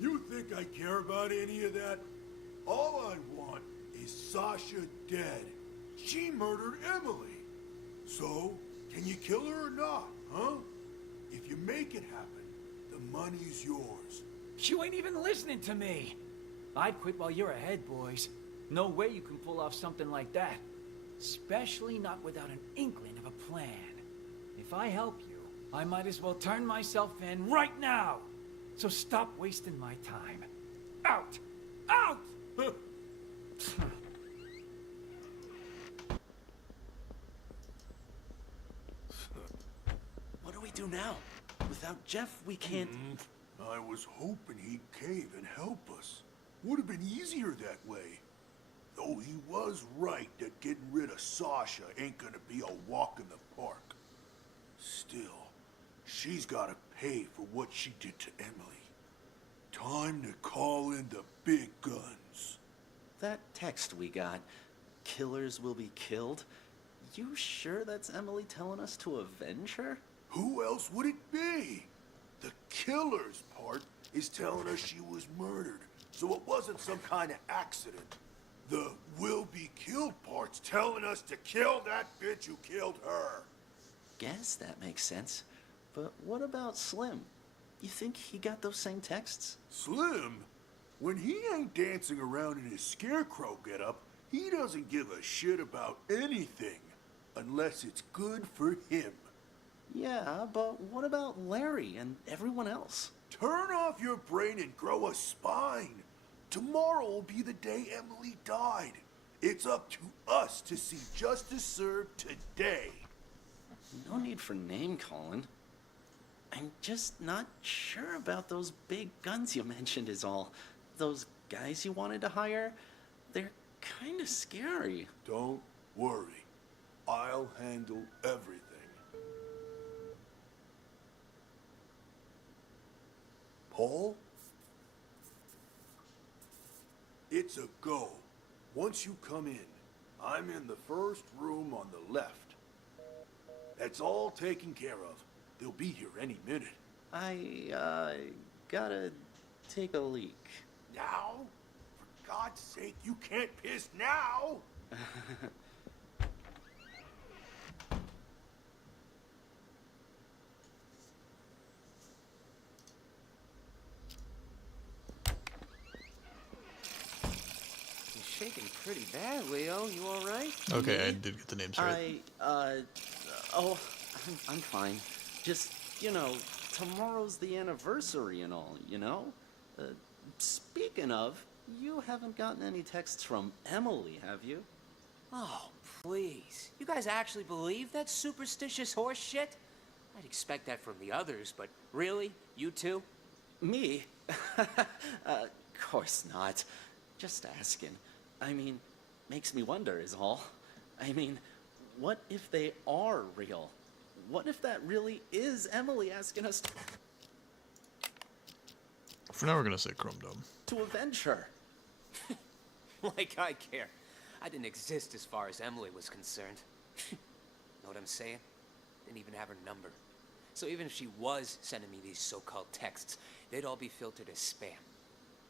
You think I care about any of that? All I want is Sasha dead. She murdered Emily. So, can you kill her or not, huh? If you make it happen, the money's yours. You ain't even listening to me. I'd quit while you're ahead, boys. No way you can pull off something like that. Especially not without an inkling of a plan. If I help you, I might as well turn myself in right now. So stop wasting my time. Out! Out! What do we do now? Without Jeff, we can't... I was hoping he'd cave and help us. Would have been easier that way. Though he was right that getting rid of Sasha ain't gonna be a walk in the park. Still, she's gotta pay for what she did to Emily. Time to call in the big guns. That text we got, killers will be killed. You sure that's Emily telling us to avenge her? Who else would it be? The killer's part is telling us she was murdered, so it wasn't some kind of accident. The will be killed part's telling us to kill that bitch who killed her. Guess that makes sense. But what about Slim? You think he got those same texts? Slim? When he ain't dancing around in his scarecrow getup, he doesn't give a shit about anything. Unless it's good for him. Yeah, but what about Larry and everyone else? Turn off your brain and grow a spine. Tomorrow will be the day Emily died. It's up to us to see justice served today. No need for name-calling. I'm just not sure about those big guns you mentioned is all. Those guys you wanted to hire, they're kind of scary. Don't worry. I'll handle everything. Paul? It's a go. Once you come in, I'm in the first room on the left. That's all taken care of. They'll be here any minute. I gotta take a leak. Now? For God's sake, you can't piss now! Shaking pretty bad, Leo. You all right? Okay, I did get the names right. Oh, I'm fine. Just, you know, tomorrow's the anniversary and all, you know? Speaking of, you haven't gotten any texts from Emily, have you? Oh, please. You guys actually believe that superstitious horse shit? I'd expect that from the others, but really? You two? Me? Of course not. Just asking. I mean, makes me wonder is all. I mean, what if they are real? What if that really is Emily asking us For now, we're gonna say Chrome Dome. to avenge her? Like I care. I didn't exist as far as Emily was concerned. Know what I'm saying? Didn't even have her number. So even if she was sending me these so-called texts, they'd all be filtered as spam.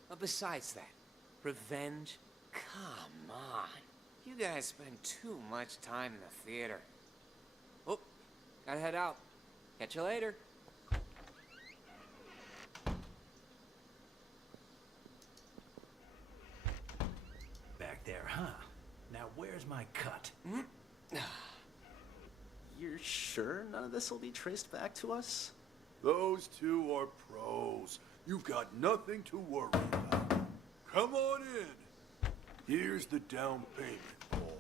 But besides that, revenge? Come on. You guys spend too much time in the theater. Oh, gotta head out. Catch you later. back there, huh? Now where's my cut? You're sure none of this will be traced back to us? Those two are pros. You've got nothing to worry about. Come on in. Here's the down payment, Paul.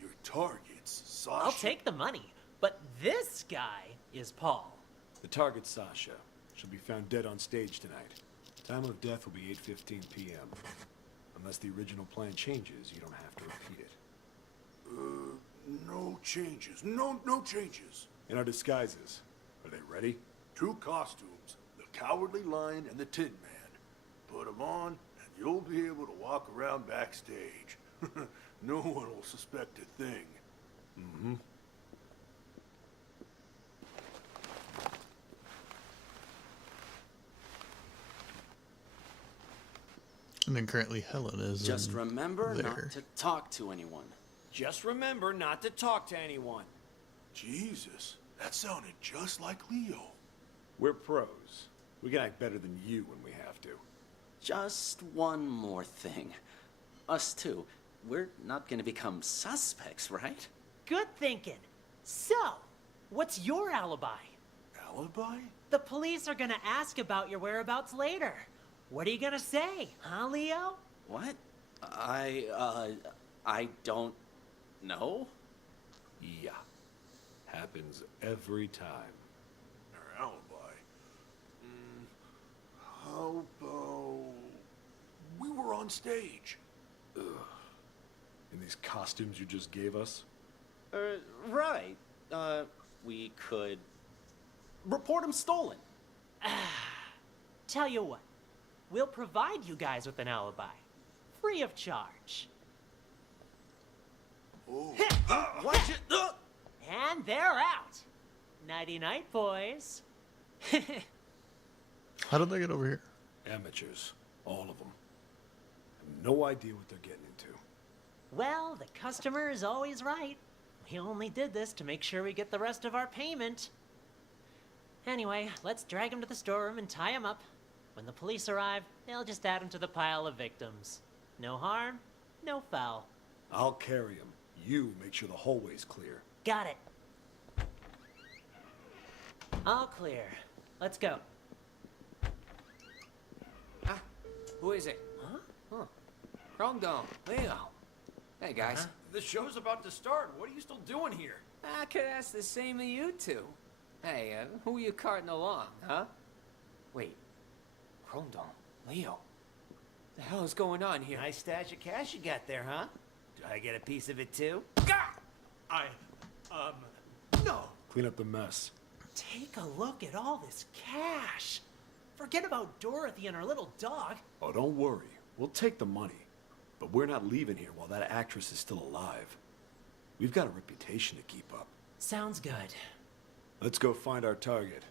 Your target's Sasha. I'll take the money, but this guy is Paul. The target's Sasha. She'll be found dead on stage tonight. Time of death will be 8:15 p.m. Unless the original plan changes, you don't have to repeat it. No changes. No changes. And our disguises, are they ready? 2 costumes, the Cowardly Lion and the Tin Man. Put 'em on, and you'll be able to walk around backstage. No one will suspect a thing. Mm-hmm. And then currently Helen is Just remember there. not to talk to anyone. Just remember not to talk to anyone. Jesus, that sounded just like Leo. We're pros. We can act better than you when we have to. Just one more thing. Us two, we're not gonna become suspects, right? Good thinking. So, what's your alibi? Alibi? The police are gonna ask about your whereabouts later. What are you gonna say, huh, Leo? What? I don't know. Yeah. Happens every time. Our alibi? How about... we were on stage. Ugh. In these costumes you just gave us? Right. We could report them stolen. Tell you what, we'll provide you guys with an alibi. Free of charge. Oh. Watch it! And they're out. Nighty-night, boys. How did they get over here? Amateurs. All of them. Have no idea what they're getting into. Well, the customer is always right. We only did this to make sure we get the rest of our payment. Anyway, let's drag him to the storeroom and tie him up. When the police arrive, they'll just add him to the pile of victims. No harm, no foul. I'll carry him. You make sure the hallway's clear. Got it. All clear. Let's go. Who is it? Huh? Rodor, Leo. Hey, guys. The show's about to start. What are you still doing here? I could ask the same of you two. Hey, who are you carting along, huh? Wait. Rodor, Leo. The hell is going on here? Nice stash of cash you got there, huh? Do I get a piece of it too? No. Clean up the mess. Take a look at all this cash. Forget about Dorothy and her little dog. Oh, don't worry. We'll take the money. But we're not leaving here while that actress is still alive. We've got a reputation to keep up. Sounds good. Let's go find our target.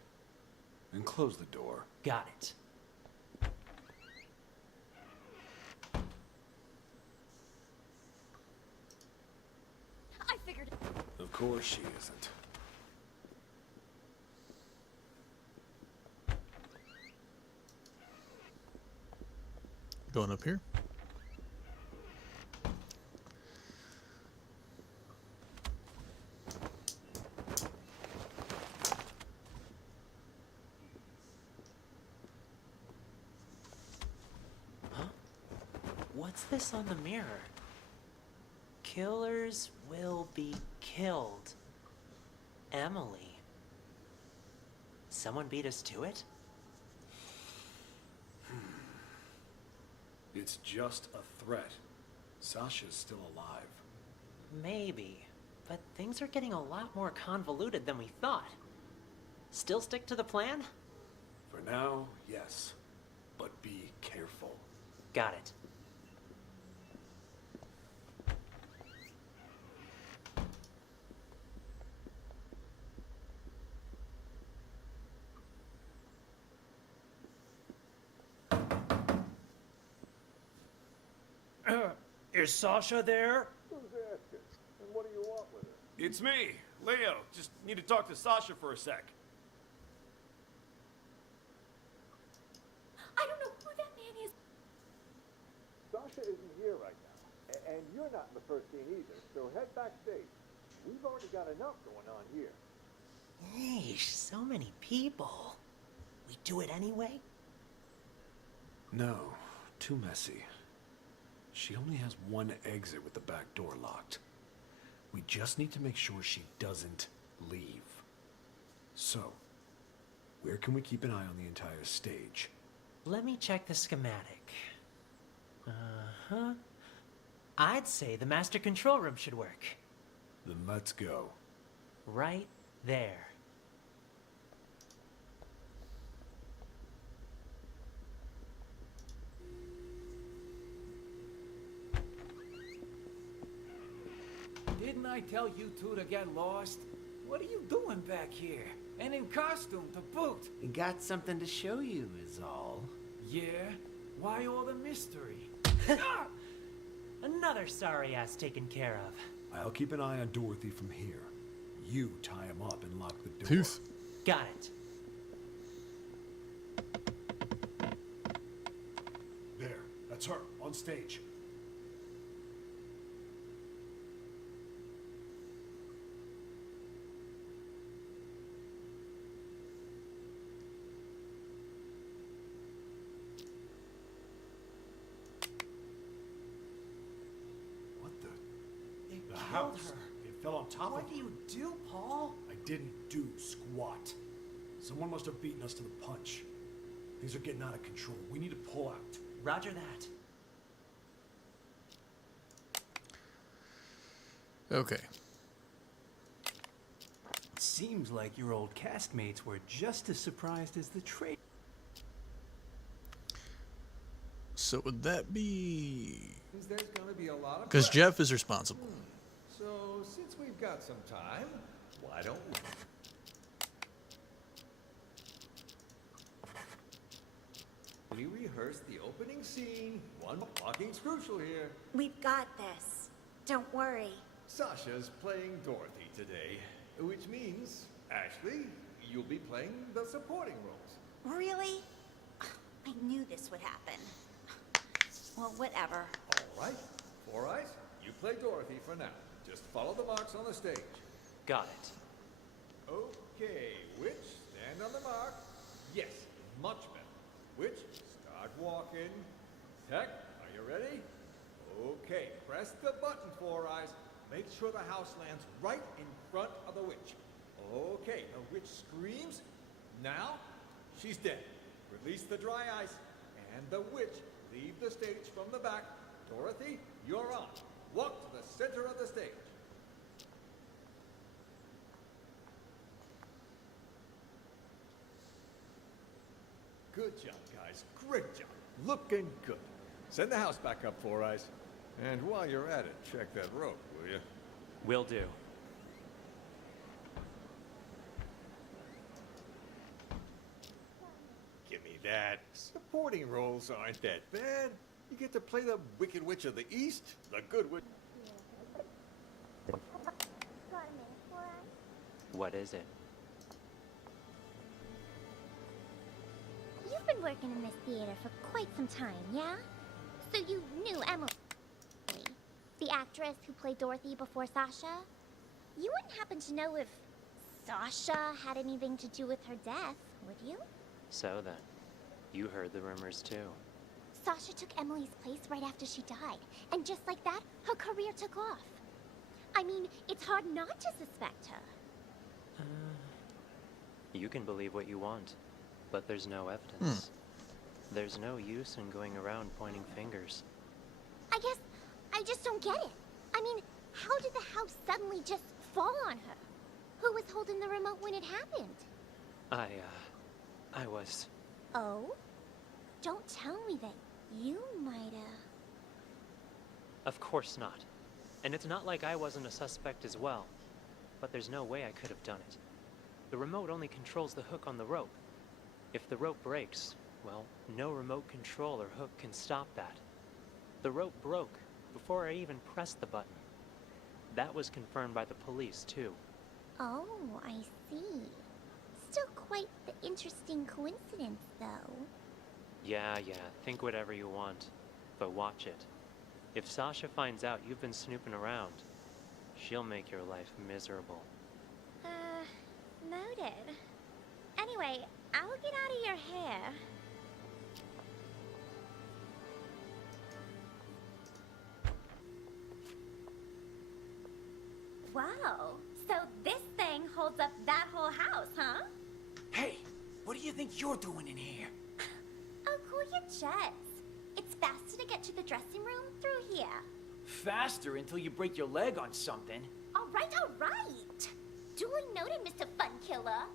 And close the door. Got it. I figured it. Of course she isn't. Going up here. What's this on the mirror? Killers will be killed. Emily. Someone beat us to it? It's just a threat. Sasha's still alive. Maybe, but things are getting a lot more convoluted than we thought. Still stick to the plan? For now, yes. But be careful. Got it. Is Sasha there? Who's asking? And what do you want with her? It's me, Leo. Just need to talk to Sasha for a sec. I don't know who that man is. Sasha isn't here right now. And you're not in the first scene either, so head backstage. We've already got enough going on here. Yeesh, so many people. We do it anyway? No, too messy. She only has one exit with the back door locked. We just need to make sure she doesn't leave. So, where can we keep an eye on the entire stage? Let me check the schematic. Uh-huh. I'd say the master control room should work. Then let's go. Right there. Didn't I tell you two to get lost? What are you doing back here? And in costume to boot. We got something to show you, is all. Yeah? Why all the mystery? Another sorry ass taken care of. I'll keep an eye on Dorothy from here. You tie him up and lock the door. Tooth. Got it. There, that's her, on stage. What the? The house. It fell on top What of do you do, Paul? I didn't do squat. Someone must have beaten us to the punch. Things are getting out of control. We need to pull out. Roger that. Okay. Seems like your old castmates were just as surprised as the trade. So would that be... There's gonna be a lot of Because press. Jeff is responsible. So, since we've got some time, why don't we... We rehearse the opening scene. Walking's crucial here. We've got this. Don't worry. Sasha's playing Dorothy today, which means, Ashley, you'll be playing the supporting roles. Really? I knew this would happen. Well, whatever. All right, Four Eyes, you play Dorothy for now. Just follow the marks on the stage. Got it. Okay, Witch, stand on the mark. Yes, much better. Witch, start walking. Tech, are you ready? Okay, press the button, Four Eyes. Make sure the house lands right in front of the witch. Okay, the witch screams. Now, she's dead. Release the dry ice. And the witch, leave the stage from the back. Dorothy, you're on. Walk to the center of the stage. Good job, guys. Great job. Looking good. Send the house back up, Four Eyes. And while you're at it, check that rope, will you? Will do. Give me that. Supporting roles aren't that bad. You get to play the Wicked Witch of the East, the Good Witch. What is it? You've been working in this theater for quite some time, yeah? So you knew Emily, the actress who played Dorothy before Sasha? You wouldn't happen to know if Sasha had anything to do with her death, would you? So then, you heard the rumors too. Sasha took Emily's place right after she died, and just like that, her career took off. I mean, it's hard not to suspect her. You can believe what you want, but there's no evidence. There's no use in going around pointing fingers. I guess I just don't get it. I mean, how did the house suddenly just fall on her? Who was holding the remote when it happened? I was... Oh? Don't tell me that you might've... Of course not. And it's not like I wasn't a suspect as well. But there's no way I could have done it. The remote only controls the hook on the rope. If the rope breaks, well, no remote control or hook can stop that. The rope broke before I even pressed the button. That was confirmed by the police, too. Oh, I see. Still quite the interesting coincidence, though. Yeah, think whatever you want. But watch it. If Sasha finds out you've been snooping around, she'll make your life miserable. Noted. Anyway, I'll get out of your hair. Wow, so this thing holds up that whole house, huh? Hey, what do you think you're doing in here? Oh, cool your jets. It's faster to get to the dressing room through here. Faster until you break your leg on something. All right. Duly noted, Mr. Fun Killer.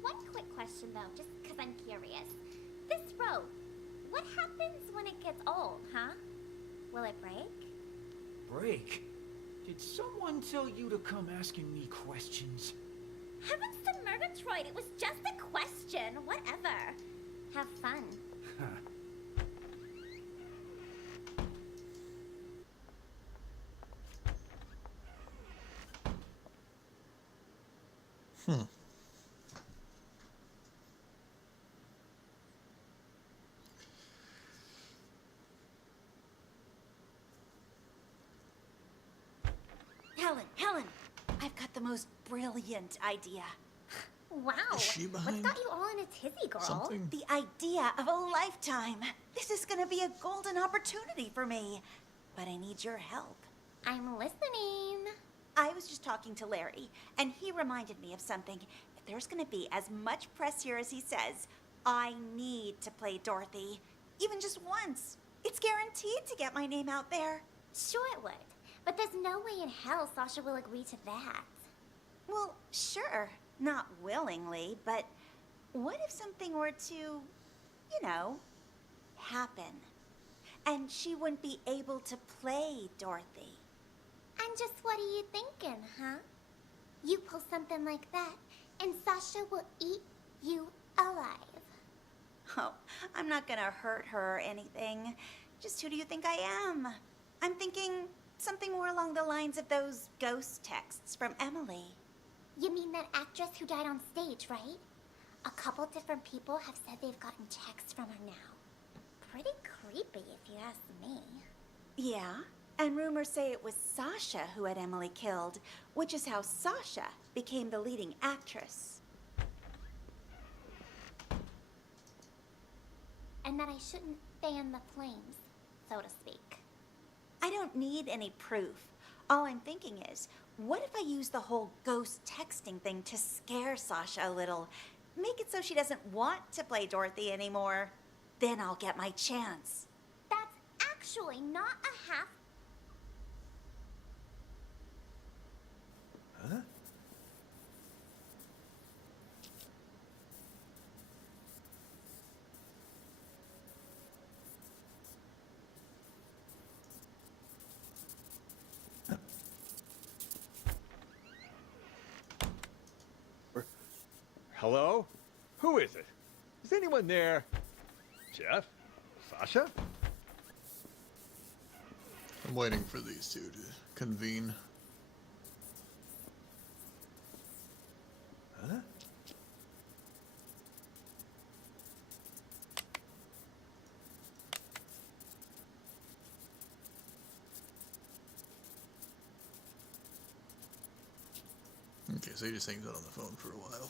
One quick question, though, just because I'm curious. This rope, what happens when it gets old, huh? Will it break? Break? Did someone tell you to come asking me questions? Heavens to Murgatroyd, it was just a question. Whatever. Have fun. Helen, I've got the most brilliant idea. Wow. Is she behind What's got you all in a tizzy, girl? something? The idea of a lifetime. This is gonna be a golden opportunity for me. But I need your help. I'm listening. I was just talking to Larry, and he reminded me of something. If there's gonna be as much press here as he says, I need to play Dorothy. Even just once. It's guaranteed to get my name out there. Sure it would. But there's no way in hell Sasha will agree to that. Well, sure. Not willingly, but what if something were to, happen? And she wouldn't be able to play Dorothy. And just what are you thinking, huh? You pull something like that, and Sasha will eat you alive. Oh, I'm not gonna hurt her or anything. Just who do you think I am? I'm thinking something more along the lines of those ghost texts from Emily. You mean that actress who died on stage, right? A couple different people have said they've gotten texts from her now. Pretty creepy, if you ask me. Yeah, and rumors say it was Sasha who had Emily killed, which is how Sasha became the leading actress. And that I shouldn't fan the flames, so to speak. I don't need any proof. All I'm thinking is, what if I use the whole ghost texting thing to scare Sasha a little? Make it so she doesn't want to play Dorothy anymore. Then I'll get my chance. That's actually not a half... Huh? Hello? Who is it? Is anyone there? Jeff? Sasha? I'm waiting for these two to convene. Huh? Okay, so he just hangs out on the phone for a while.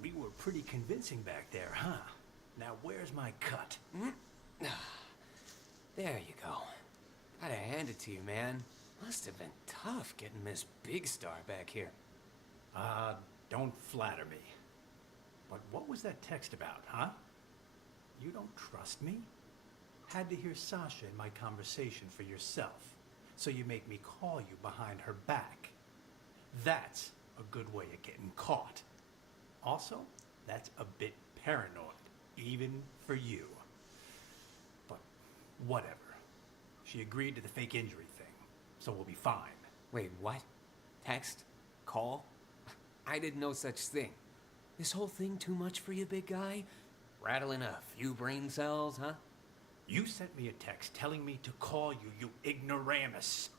We were pretty convincing back there, huh? Now where's my cut? There you go. Gotta hand it to you, man. Must have been tough getting Miss Big Star back here. Don't flatter me. But what was that text about, huh? You don't trust me? Had to hear Sasha in my conversation for yourself, so you make me call you behind her back. That's a good way of getting caught. Also, that's a bit paranoid, even for you. But whatever. She agreed to the fake injury thing, so we'll be fine. Wait, what? Text? Call? I did no such thing. This whole thing too much for you, big guy? Rattling a few brain cells, huh? You sent me a text telling me to call you, you ignoramus.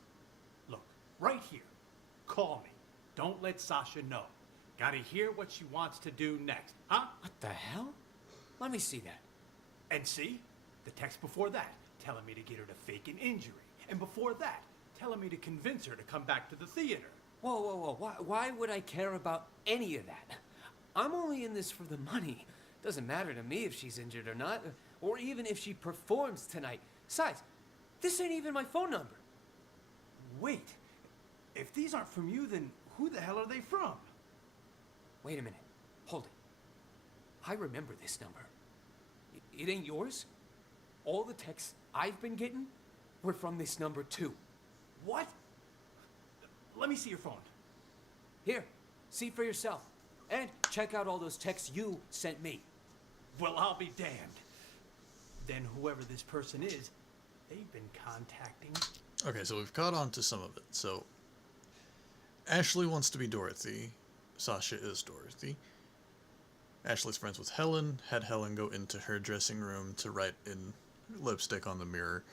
Look, right here. Call me. Don't let Sasha know. Gotta hear what she wants to do next, huh? What the hell? Let me see that. And see? The text before that, telling me to get her to fake an injury. And before that, telling me to convince her to come back to the theater. Whoa, whoa, whoa. Why would I care about any of that? I'm only in this for the money. Doesn't matter to me if she's injured or not, or even if she performs tonight. Besides, this ain't even my phone number. Wait. If these aren't from you, then who the hell are they from? Wait a minute. Hold it. I remember this number. It ain't yours? All the texts I've been getting were from this number too. What? Let me see your phone. Here, see for yourself. And check out all those texts you sent me. Well, I'll be damned. Then whoever this person is, they've been contacting... Okay, so we've caught on to some of it. So, Ashley wants to be Dorothy. Sasha is Dorothy. Ashley's friends with Helen, had Helen go into her dressing room to write in lipstick on the mirror.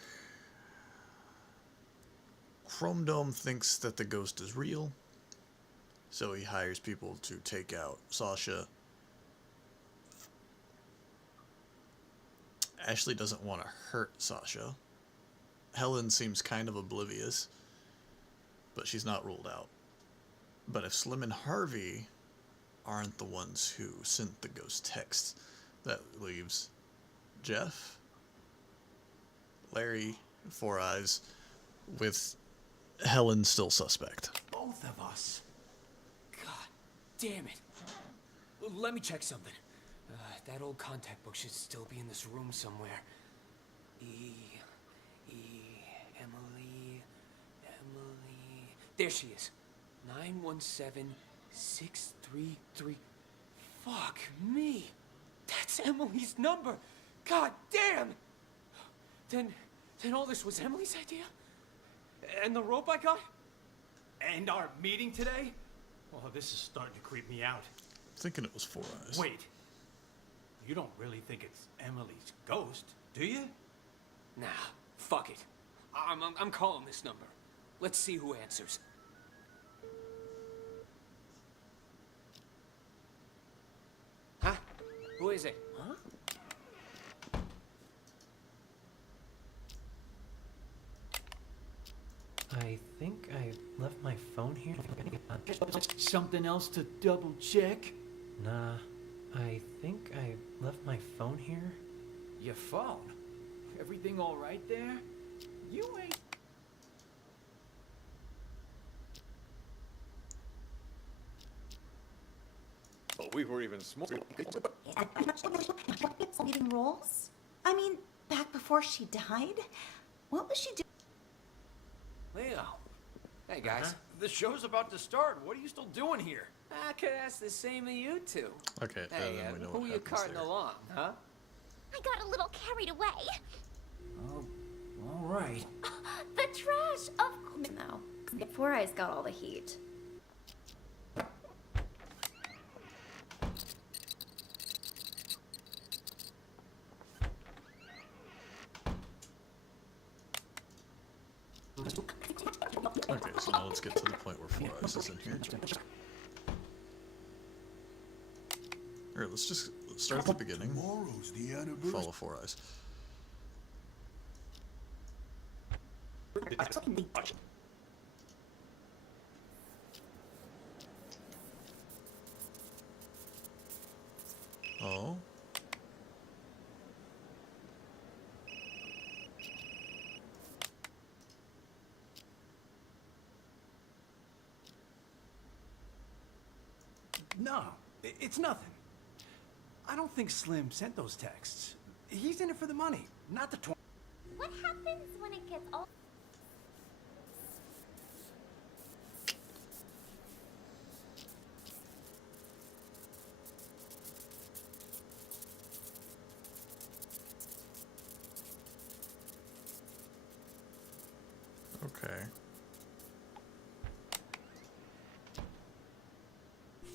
Chrome Dome thinks that the ghost is real, so he hires people to take out Sasha. Ashley doesn't want to hurt Sasha. Helen seems kind of oblivious, but she's not ruled out. But if Slim and Harvey aren't the ones who sent the ghost text, that leaves Jeff, Larry, Four Eyes, with Helen still suspect. Both of us. God damn it. Let me check something. That old contact book should still be in this room somewhere. Emily. There she is. 917633. Fuck me. That's Emily's number. God damn. Then all this was Emily's idea? And the rope I got? And our meeting today? Oh, this is starting to creep me out. Thinking it was Four Eyes. Wait. You don't really think it's Emily's ghost, do you? Nah, fuck it. I'm calling this number. Let's see who answers. Huh? Who is it? Huh? I think I left my phone here. Something else to double check? Nah, I think I left my phone here. Your phone? Everything all right there? You ain't... Well, we were even smaller. Leading roles? I mean, back before she died? What was she doing? Leo. Hey, guys. The show's about to start. What are you still doing here? I could ask the same of you two. Okay, Hey, then we know who what you happens carting there. along, huh? I got a little carried away. Oh, all right. The trash, of course. Now, Four Eyes got all the heat. Okay, so now let's get to the point where Four Eyes is in here. Alright, let's start at the beginning. Tomorrow's the anniversary. Follow Four Eyes. Oh. No, it's nothing. I don't think Slim sent those texts. He's in it for the money, not the What happens when it gets all... Okay.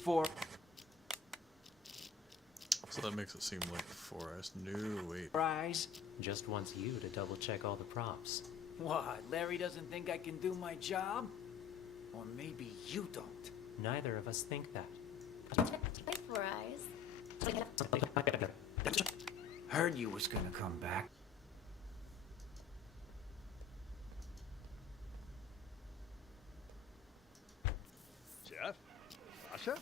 Four. So that makes it seem like Four Eyes knew. Wait. Rise. Just wants you to double check all the props. What, Larry doesn't think I can do my job? Or maybe you don't. Neither of us think that. Wait, Four Eyes. Heard you was gonna come back. Jeff? Sasha?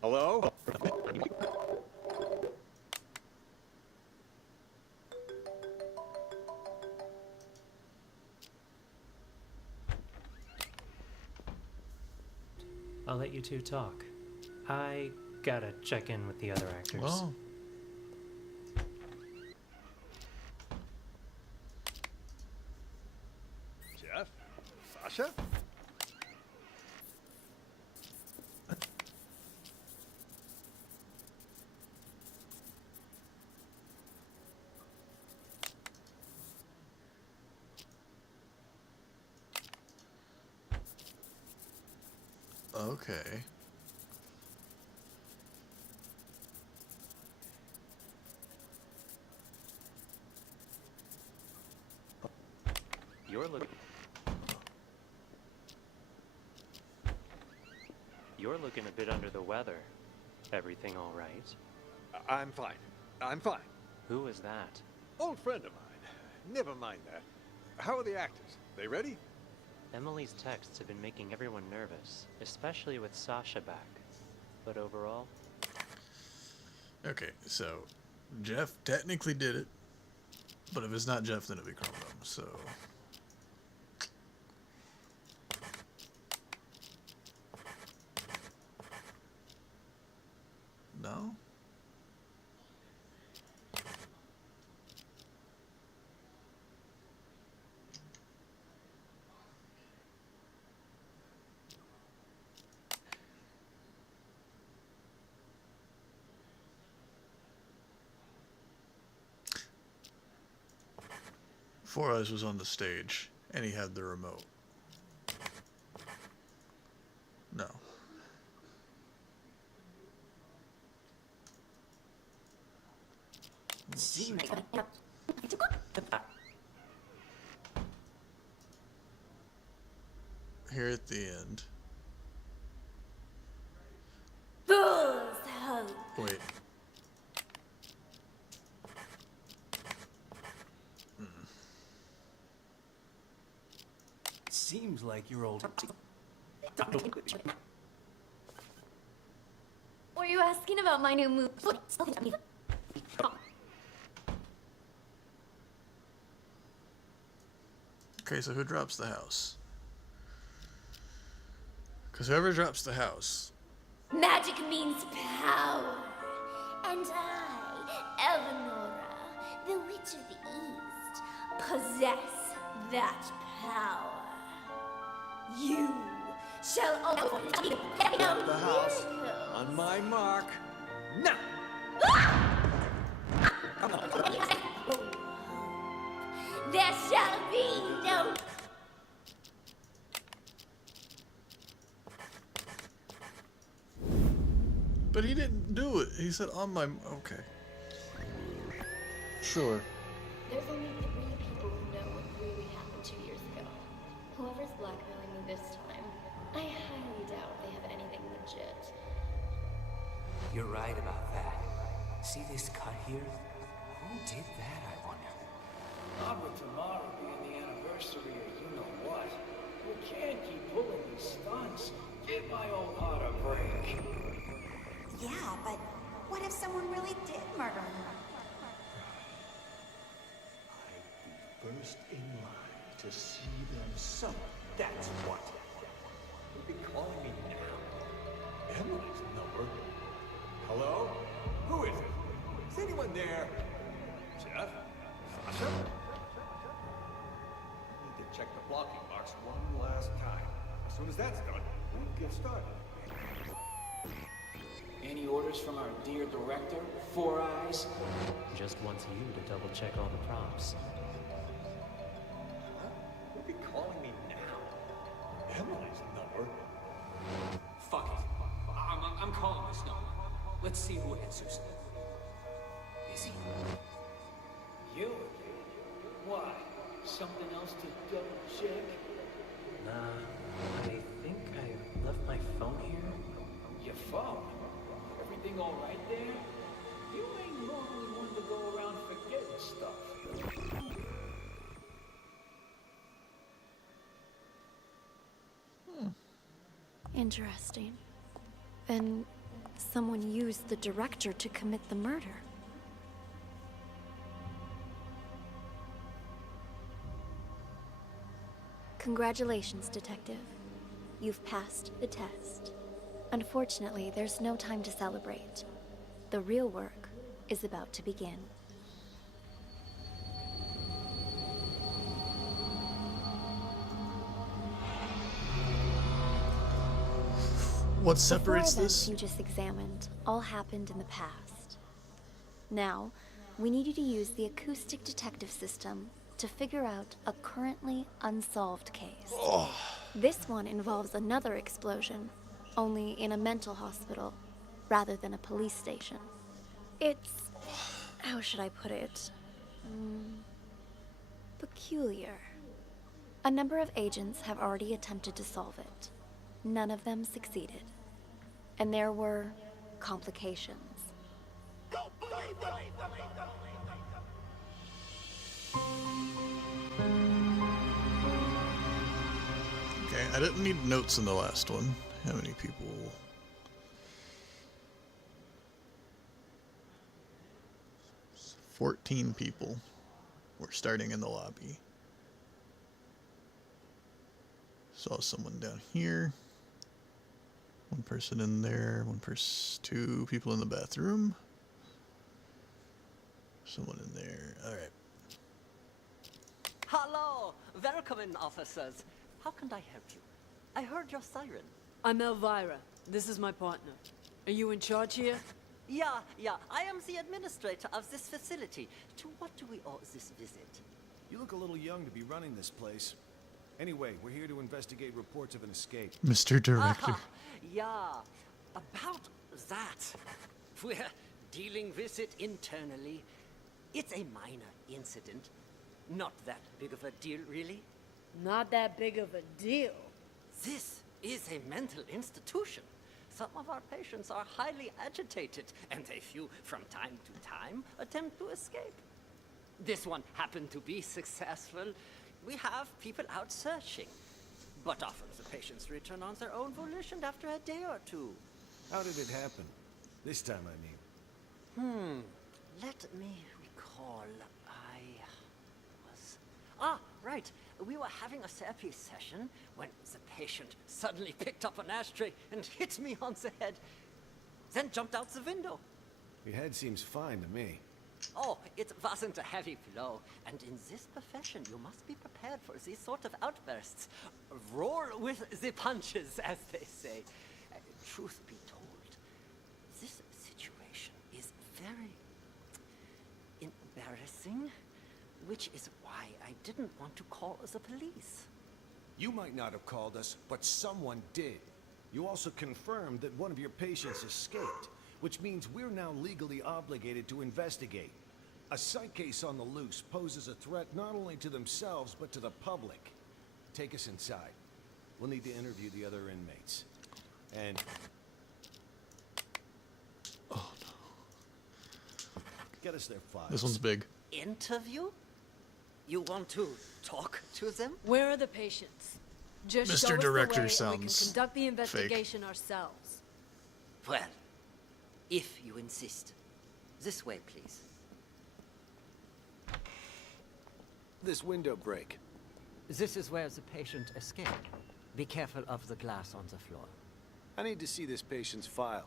Hello? I'll let you two talk. I gotta check in with the other actors. Well, Jeff? Sasha? okay. You're looking a bit under the weather. Everything all right? I'm fine. I'm fine. Who is that? Old friend of mine. Never mind that. How are the actors? They ready? Emily's texts have been making everyone nervous, especially with Sasha back. But overall, Okay, so Jeff technically did it, but if it's not Jeff, then it'll be Chrome. So no. Four Eyes was on the stage, and he had the remote. No. Here at the end. Fool's hope. Wait. Seems like your old... Were you asking about my new move? Okay, so who drops the house? Because whoever drops the house. Magic means power. And I, Eleonora, the Witch of the East, possess that power. You shall always be The house. On my mark. Now! There shall be no... But he didn't do it. He said on my... Okay. Sure. There's only 3 people who know what really happened 2 years ago. Whoever's blackmailing me this time, I highly doubt they have anything legit. You're right about that. See this cut here? Who did that, I wonder? Not with tomorrow being the anniversary of you know what. We can't keep pulling these stunts. Give my old heart a break. Yeah, but what if someone really did murder her? First in line to see them suffer. That's what. You'll be calling me now. Emily's number. Hello? Who is it? Is anyone there? Jeff? Sasha? I need to check the blocking box one last time. As soon as that's done, we'll get started. Any orders from our dear director, Four Eyes? just wants you to double check all the props. You'll be calling me now. Emily's number. Let's see who answers. Busy? You? Why? Something else to double check? Nah, I think I left my phone here. Your phone? Everything all right there? You ain't normally one to go around forgetting stuff. Interesting. Then someone used the director to commit the murder. Congratulations, Detective. You've passed the test. Unfortunately, there's no time to celebrate. The real work is about to begin. What separates The four events this? you just examined all happened in the past. Now, we need you to use the acoustic detective system to figure out a currently unsolved case. This one involves another explosion, only in a mental hospital rather than a police station. It's, how should I put it? Peculiar. A number of agents have already attempted to solve it. None of them succeeded. And there were complications. Okay, I didn't need notes in the last one. How many people? $14 people were starting in the lobby. Saw someone down here. One person in there. Two people in the bathroom. Someone in there. All right. Hello! Welcome in, officers. How can I help you? I heard your siren. I'm Elvira. This is my partner. Are you in charge here? Yeah. I am the administrator of this facility. To what do we owe this visit? You look a little young to be running this place. Anyway, we're here to investigate reports of an escape. Mr. Director. Yeah, about that. We're dealing with it internally. It's a minor incident. Not that big of a deal, really. Not that big of a deal. This is a mental institution. Some of our patients are highly agitated, and a few, from time to time, attempt to escape. This one happened to be successful. We have people out searching. But often the patients return on their own volition after a day or two. How did it happen? This time, I mean. Let me recall. Right. We were having a therapy session when the patient suddenly picked up an ashtray and hit me on the head. Then jumped out the window. Your head seems fine to me. Oh, it wasn't a heavy blow. And in this profession, you must be prepared for these sort of outbursts. Roar with the punches, as they say. Truth be told, this situation is very embarrassing, which is why I didn't want to call the police. You might not have called us, but someone did. You also confirmed that one of your patients escaped, which means we're now legally obligated to investigate. A psych case on the loose poses a threat not only to themselves, but to the public. Take us inside. We'll need to interview the other inmates. And... Oh, no. Get us their files. This one's big. Interview? You want to talk to them? Where are the patients? Just Mr. show us Director the way and we sounds can conduct the fake. investigation ourselves. Well, if you insist. This way, please. This window break. This is where the patient escaped. Be careful of the glass on the floor. I need to see this patient's file.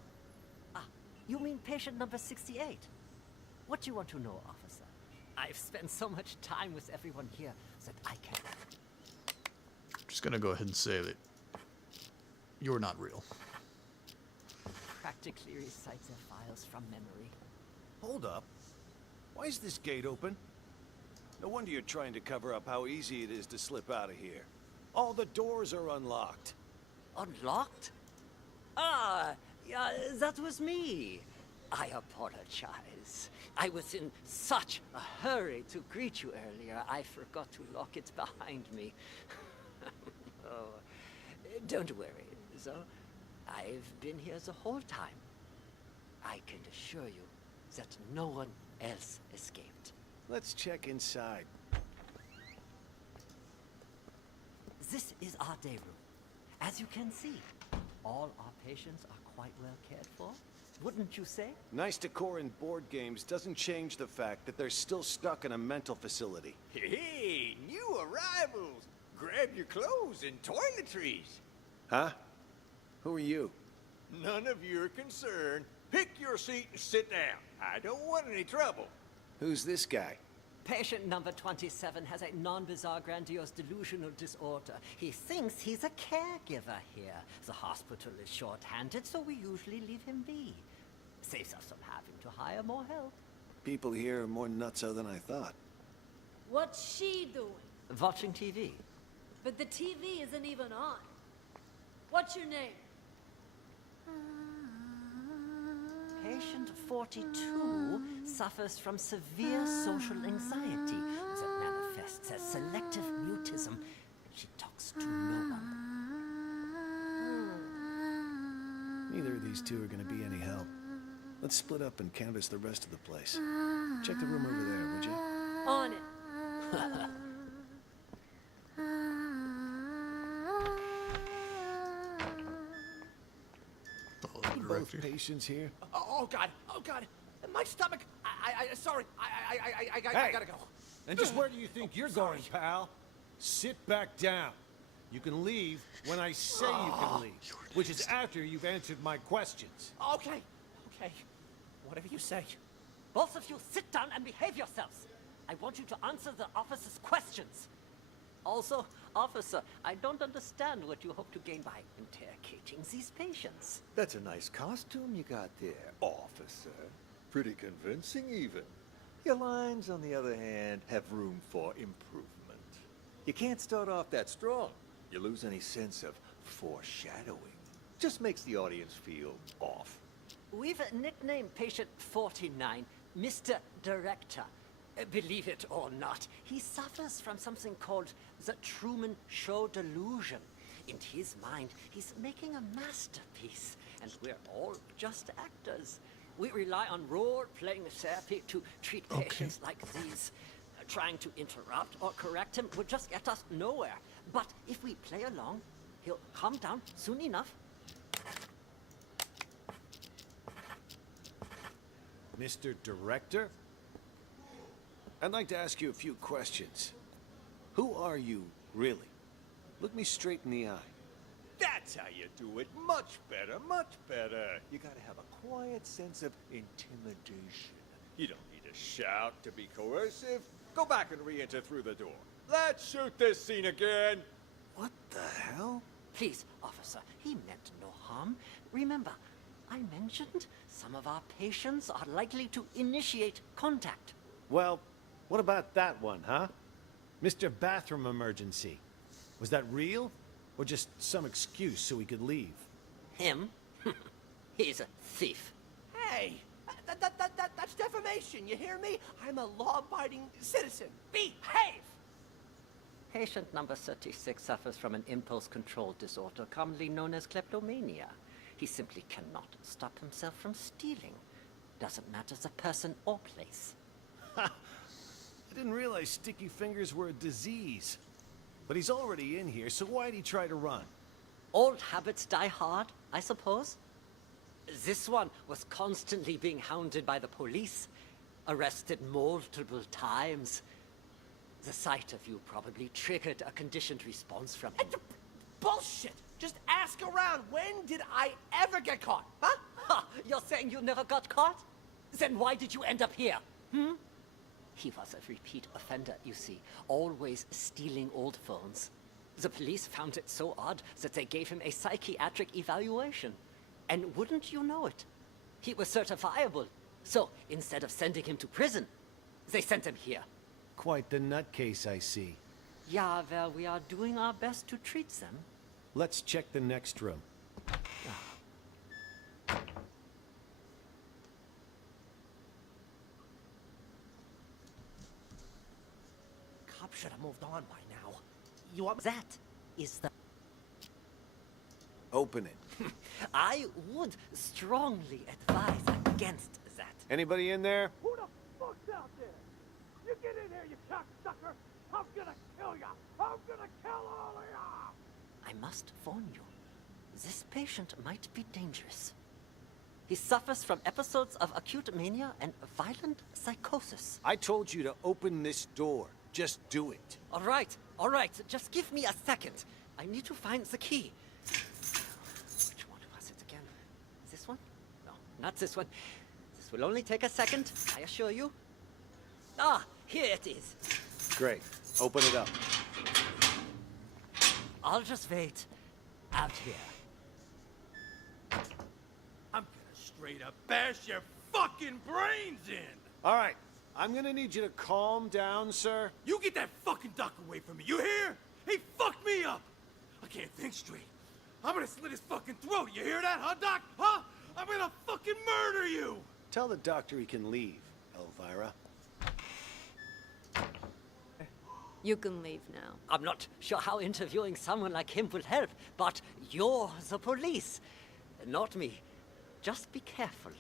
You mean patient number 68? What do you want to know, officer? I've spent so much time with everyone here that I can... Just gonna go ahead and say that you're not real. Practically recite their files from memory. Hold up. Why is this gate open? No wonder you're trying to cover up how easy it is to slip out of here. All the doors are unlocked. Unlocked? Yeah, that was me. I apologize. I was in such a hurry to greet you earlier, I forgot to lock it behind me. Oh, don't worry, so I've been here the whole time. I can assure you that no one else escaped. Let's check inside. This is our day room. As you can see, all our patients are quite well cared for. Wouldn't you say? Nice decor in board games doesn't change the fact that they're still stuck in a mental facility. Hey, new arrivals! Grab your clothes and toiletries. Huh? Who are you? None of your concern. Pick your seat and sit down. I don't want any trouble. Who's this guy? Patient number 27 has a non-bizarre grandiose delusional disorder. He thinks he's a caregiver here. The hospital is short-handed, so we usually leave him be. Saves us from having to hire more help. People here are more nutso than I thought. What's she doing? Watching TV. But the TV isn't even on. What's your name? Patient 42 suffers from severe social anxiety that manifests as selective mutism, and she talks to no one. Neither of these two are going to be any help. Let's split up and canvass the rest of the place. Check the room over there, would you? On it. Both patients here? Oh God! Oh God! My stomach! Sorry. I gotta go. And just where do you think you're going, pal? Sit back down. You can leave when I say you can leave, which is after you've answered my questions. Okay. Whatever you say. Both of you sit down and behave yourselves. I want you to answer the officer's questions. Also, officer, I don't understand what you hope to gain by interrogating these patients. That's a nice costume you got there, officer. Pretty convincing, even. Your lines, on the other hand, have room for improvement. You can't start off that strong. You lose any sense of foreshadowing. Just makes the audience feel off. We've nicknamed patient 49 Mr. Director. Believe it or not, he suffers from something called the Truman Show delusion. In his mind, he's making a masterpiece, and we're all just actors. We rely on role-playing therapy to treat patients like these. Trying to interrupt or correct him would just get us nowhere. But if we play along, he'll calm down soon enough. Mr. Director? I'd like to ask you a few questions. Who are you, really? Look me straight in the eye. That's how you do it. Much better, much better. You gotta have a quiet sense of intimidation. You don't need to shout to be coercive. Go back and re-enter through the door. Let's shoot this scene again. What the hell? Please, officer, he meant no harm. Remember, I mentioned some of our patients are likely to initiate contact. Well, what about that one, huh? Mr. Bathroom Emergency. Was that real? Or just some excuse so he could leave? Him? He's a thief. Hey, that's defamation. You hear me? I'm a law-abiding citizen. Behave. Patient number 36 suffers from an impulse control disorder commonly known as kleptomania. He simply cannot stop himself from stealing. Doesn't matter the person or place. I didn't realize sticky fingers were a disease. But he's already in here, so why'd he try to run? Old habits die hard, I suppose. This one was constantly being hounded by the police, arrested multiple times. The sight of you probably triggered a conditioned response from him. Bullshit! Just ask around. When did I ever get caught? Huh? Ha! You're saying you never got caught? Then why did you end up here? He was a repeat offender, you see, always stealing old phones. The police found it so odd that they gave him a psychiatric evaluation. And wouldn't you know it? He was certifiable. So, instead of sending him to prison, they sent him here. Quite the nutcase, I see. Yeah, well, we are doing our best to treat them. Let's check the next room. cop should have moved on by now. You want that is the... Open it. I would strongly advise against that. Anybody in there? Who the fuck's out there? You get in here, you cocksucker! I'm gonna kill ya! I'm gonna kill all of ya! I must warn you, this patient might be dangerous. He suffers from episodes of acute mania and violent psychosis. I told you to open this door. Just do it. All right, just give me a second. I need to find the key. Which one was it again? This one? No, not this one. This will only take a second, I assure you. Ah, here it is. Great. Open it up. I'll just wait out here. I'm gonna straight up bash your fucking brains in! All right. I'm gonna need you to calm down, sir. You get that fucking doc away from me, you hear? He fucked me up! I can't think straight. I'm gonna slit his fucking throat, you hear that, huh, Doc? Huh? I'm gonna fucking murder you! Tell the doctor he can leave, Elvira. You can leave now. I'm not sure how interviewing someone like him will help, but you're the police, not me. Just be careful.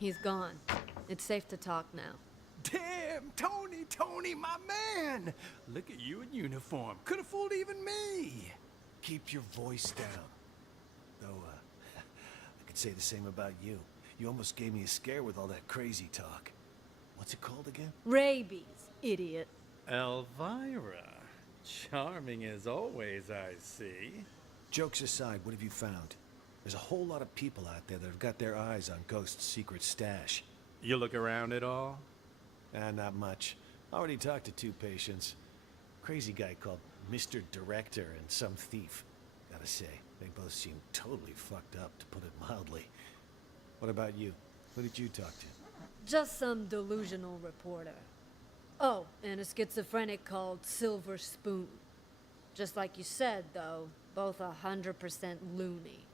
He's gone. It's safe to talk now. Damn, Tony, my man! Look at you in uniform. Could have fooled even me. Keep your voice down. Though, I could say the same about you. You almost gave me a scare with all that crazy talk. What's it called again? Rabies, idiot. Elvira. Charming as always, I see. Jokes aside, what have you found? There's a whole lot of people out there that have got their eyes on Ghost's secret stash. You look around at all? Not much. Already talked to 2 patients. Crazy guy called Mr. Director and some thief. Gotta say, they both seem totally fucked up, to put it mildly. What about you? Who did you talk to? Just some delusional reporter. Oh, and a schizophrenic called Silver Spoon. Just like you said, though, both 100% loony.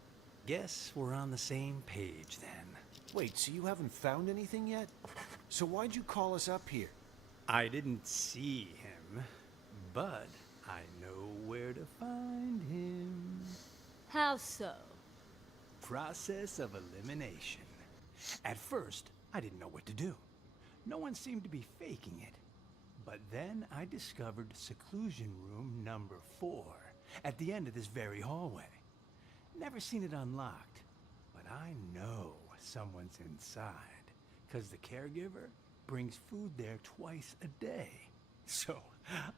Guess we're on the same page then. Wait, so you haven't found anything yet? So why'd you call us up here? I didn't see him, but I know where to find him. How so? Process of elimination. At first, I didn't know what to do. No one seemed to be faking it. But then I discovered seclusion room number 4 at the end of this very hallway. Never seen it unlocked, but I know someone's inside, because the caregiver brings food there twice a day. So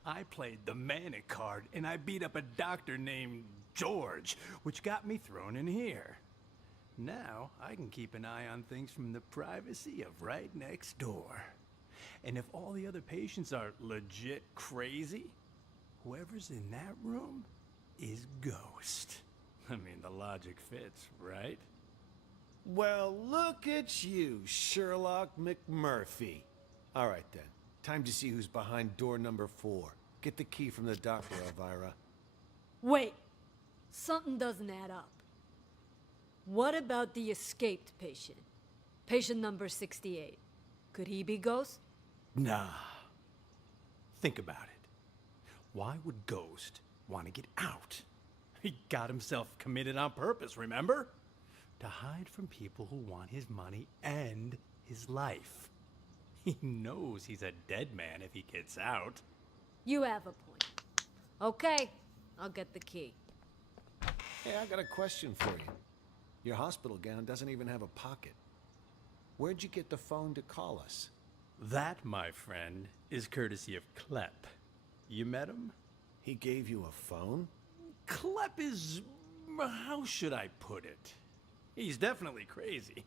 I played the manic card and I beat up a doctor named George, which got me thrown in here. Now I can keep an eye on things from the privacy of right next door. And if all the other patients are legit crazy, whoever's in that room is Ghost. I mean, the logic fits, right? Well, look at you, Sherlock McMurphy. All right, then. Time to see who's behind door number 4. Get the key from the doctor, Elvira. Wait. Something doesn't add up. What about the escaped patient? Patient number 68. Could he be Ghost? Nah. Think about it. Why would Ghost want to get out? He got himself committed on purpose, remember? To hide from people who want his money and his life. He knows he's a dead man if he gets out. You have a point. Okay, I'll get the key. Hey, I got a question for you. Your hospital gown doesn't even have a pocket. Where'd you get the phone to call us? That, my friend, is courtesy of Klepp. You met him? He gave you a phone? Klepp is... how should I put it? He's definitely crazy.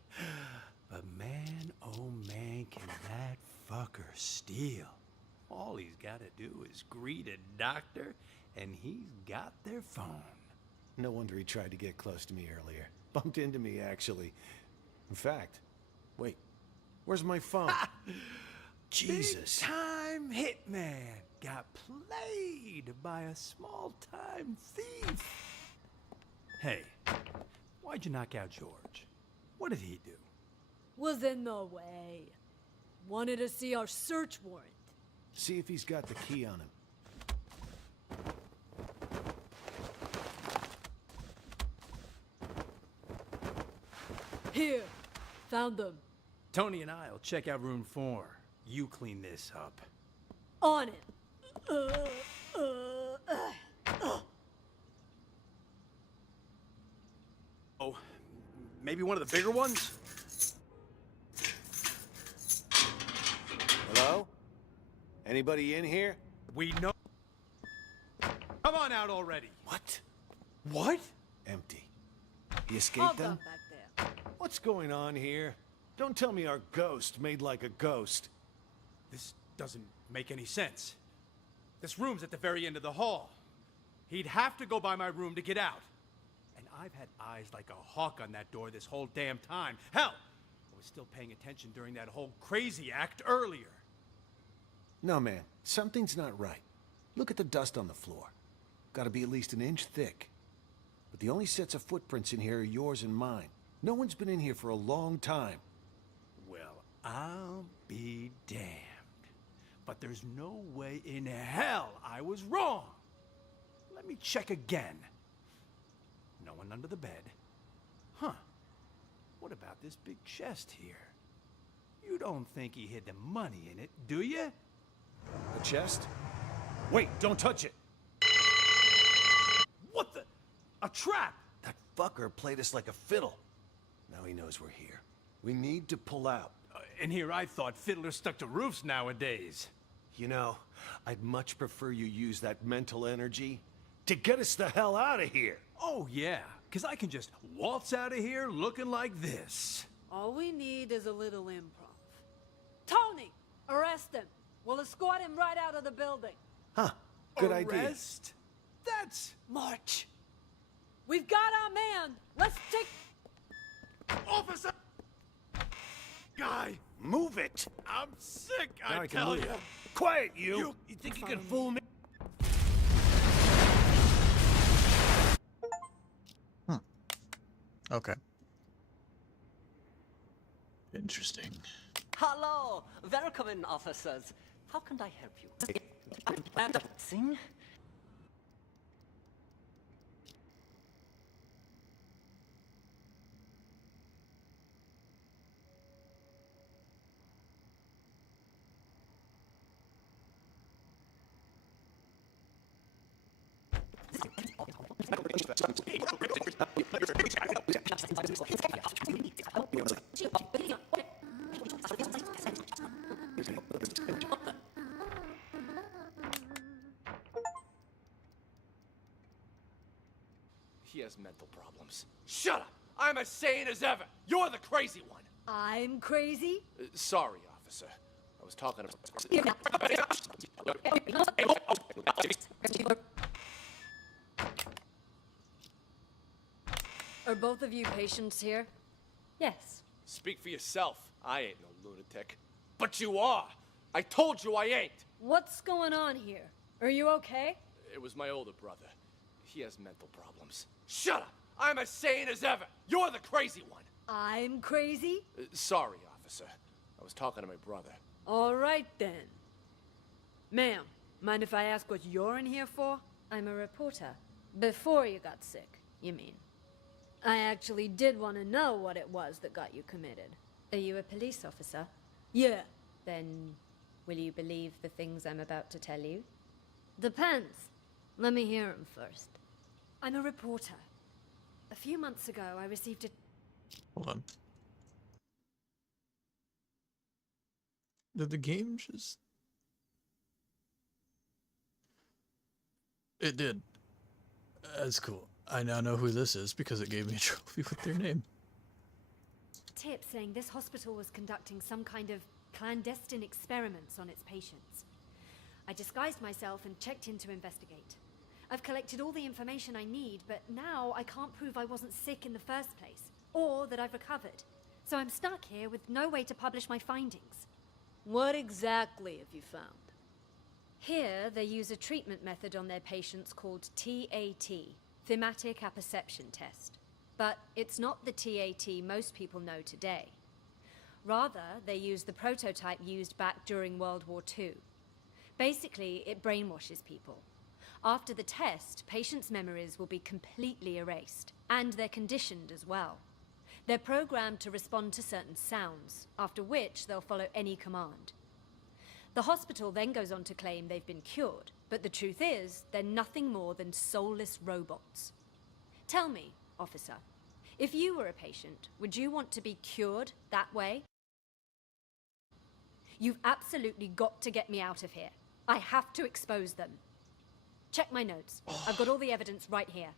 But man, oh man, can that fucker steal. All he's got to do is greet a doctor, and he's got their phone. No wonder he tried to get close to me earlier. Bumped into me, actually. In fact, wait, where's my phone? Jesus. Big-time hitman got played by a small-time thief. Hey, why'd you knock out George? What did he do? Was in the way. Wanted to see our search warrant. See if he's got the key on him. Here. Found them. Tony and I'll check out room 4. You clean this up. On it. Oh, maybe one of the bigger ones? Hello? Anybody in here? We know. Come on out already. What? What? Empty. He escaped them? Back there. What's going on here? Don't tell me our ghost made like a ghost. This doesn't make any sense. This room's at the very end of the hall. He'd have to go by my room to get out. And I've had eyes like a hawk on that door this whole damn time. Hell, I was still paying attention during that whole crazy act earlier. No, man. Something's not right. Look at the dust on the floor. Gotta be at least an inch thick. But the only sets of footprints in here are yours and mine. No one's been in here for a long time. Well, I'll be damned. But there's no way in hell I was wrong. Let me check again. No one under the bed. Huh. What about this big chest here? You don't think he hid the money in it, do you? The chest? Wait, don't touch it! What the? A trap! That fucker played us like a fiddle. Now he knows we're here. We need to pull out. And here I thought fiddlers stuck to roofs nowadays. You know, I'd much prefer you use that mental energy to get us the hell out of here. Oh, yeah, because I can just waltz out of here looking like this. All we need is a little improv. Tony! Arrest him! We'll escort him right out of the building. Huh, good idea. Arrest? That's... March! We've got our man! Let's take... Officer! Guy! Move it! I'm sick, Now I can tell move. you! Quiet, you! You think you can fool me? Okay. Interesting. Hello! Welcome in, officers. How can I help you? Sing? He has mental problems. Shut up! I'm as sane as ever! You're the crazy one! I'm crazy? Sorry, officer. I was talking about... Are both of you patients here? Yes. Speak for yourself. I ain't no lunatic. But you are! I told you I ain't! What's going on here? Are you okay? It was my older brother. He has mental problems. Shut up! I'm as sane as ever! You're the crazy one! I'm crazy? Sorry, officer. I was talking to my brother. All right, then. Ma'am, mind if I ask what you're in here for? I'm a reporter. Before you got sick, you mean. I actually did want to know what it was that got you committed. Are you a police officer? Yeah. Then, will you believe the things I'm about to tell you? Depends. Let me hear them first. I'm a reporter. A few months ago, I received a... Hold on. Did the game just... It did. That's cool. I now know who this is because it gave me a trophy with their name. Tip saying this hospital was conducting some kind of clandestine experiments on its patients. I disguised myself and checked in to investigate. I've collected all the information I need, but now I can't prove I wasn't sick in the first place, or that I've recovered. So I'm stuck here with no way to publish my findings. What exactly have you found? Here, they use a treatment method on their patients called TAT, Thematic Apperception Test. But it's not the TAT most people know today. Rather, they use the prototype used back during World War II. Basically, it brainwashes people. After the test, patients' memories will be completely erased, and they're conditioned as well. They're programmed to respond to certain sounds, after which they'll follow any command. The hospital then goes on to claim they've been cured, but the truth is, they're nothing more than soulless robots. Tell me, officer, if you were a patient, would you want to be cured that way? You've absolutely got to get me out of here. I have to expose them. Check my notes. I've got all the evidence right here.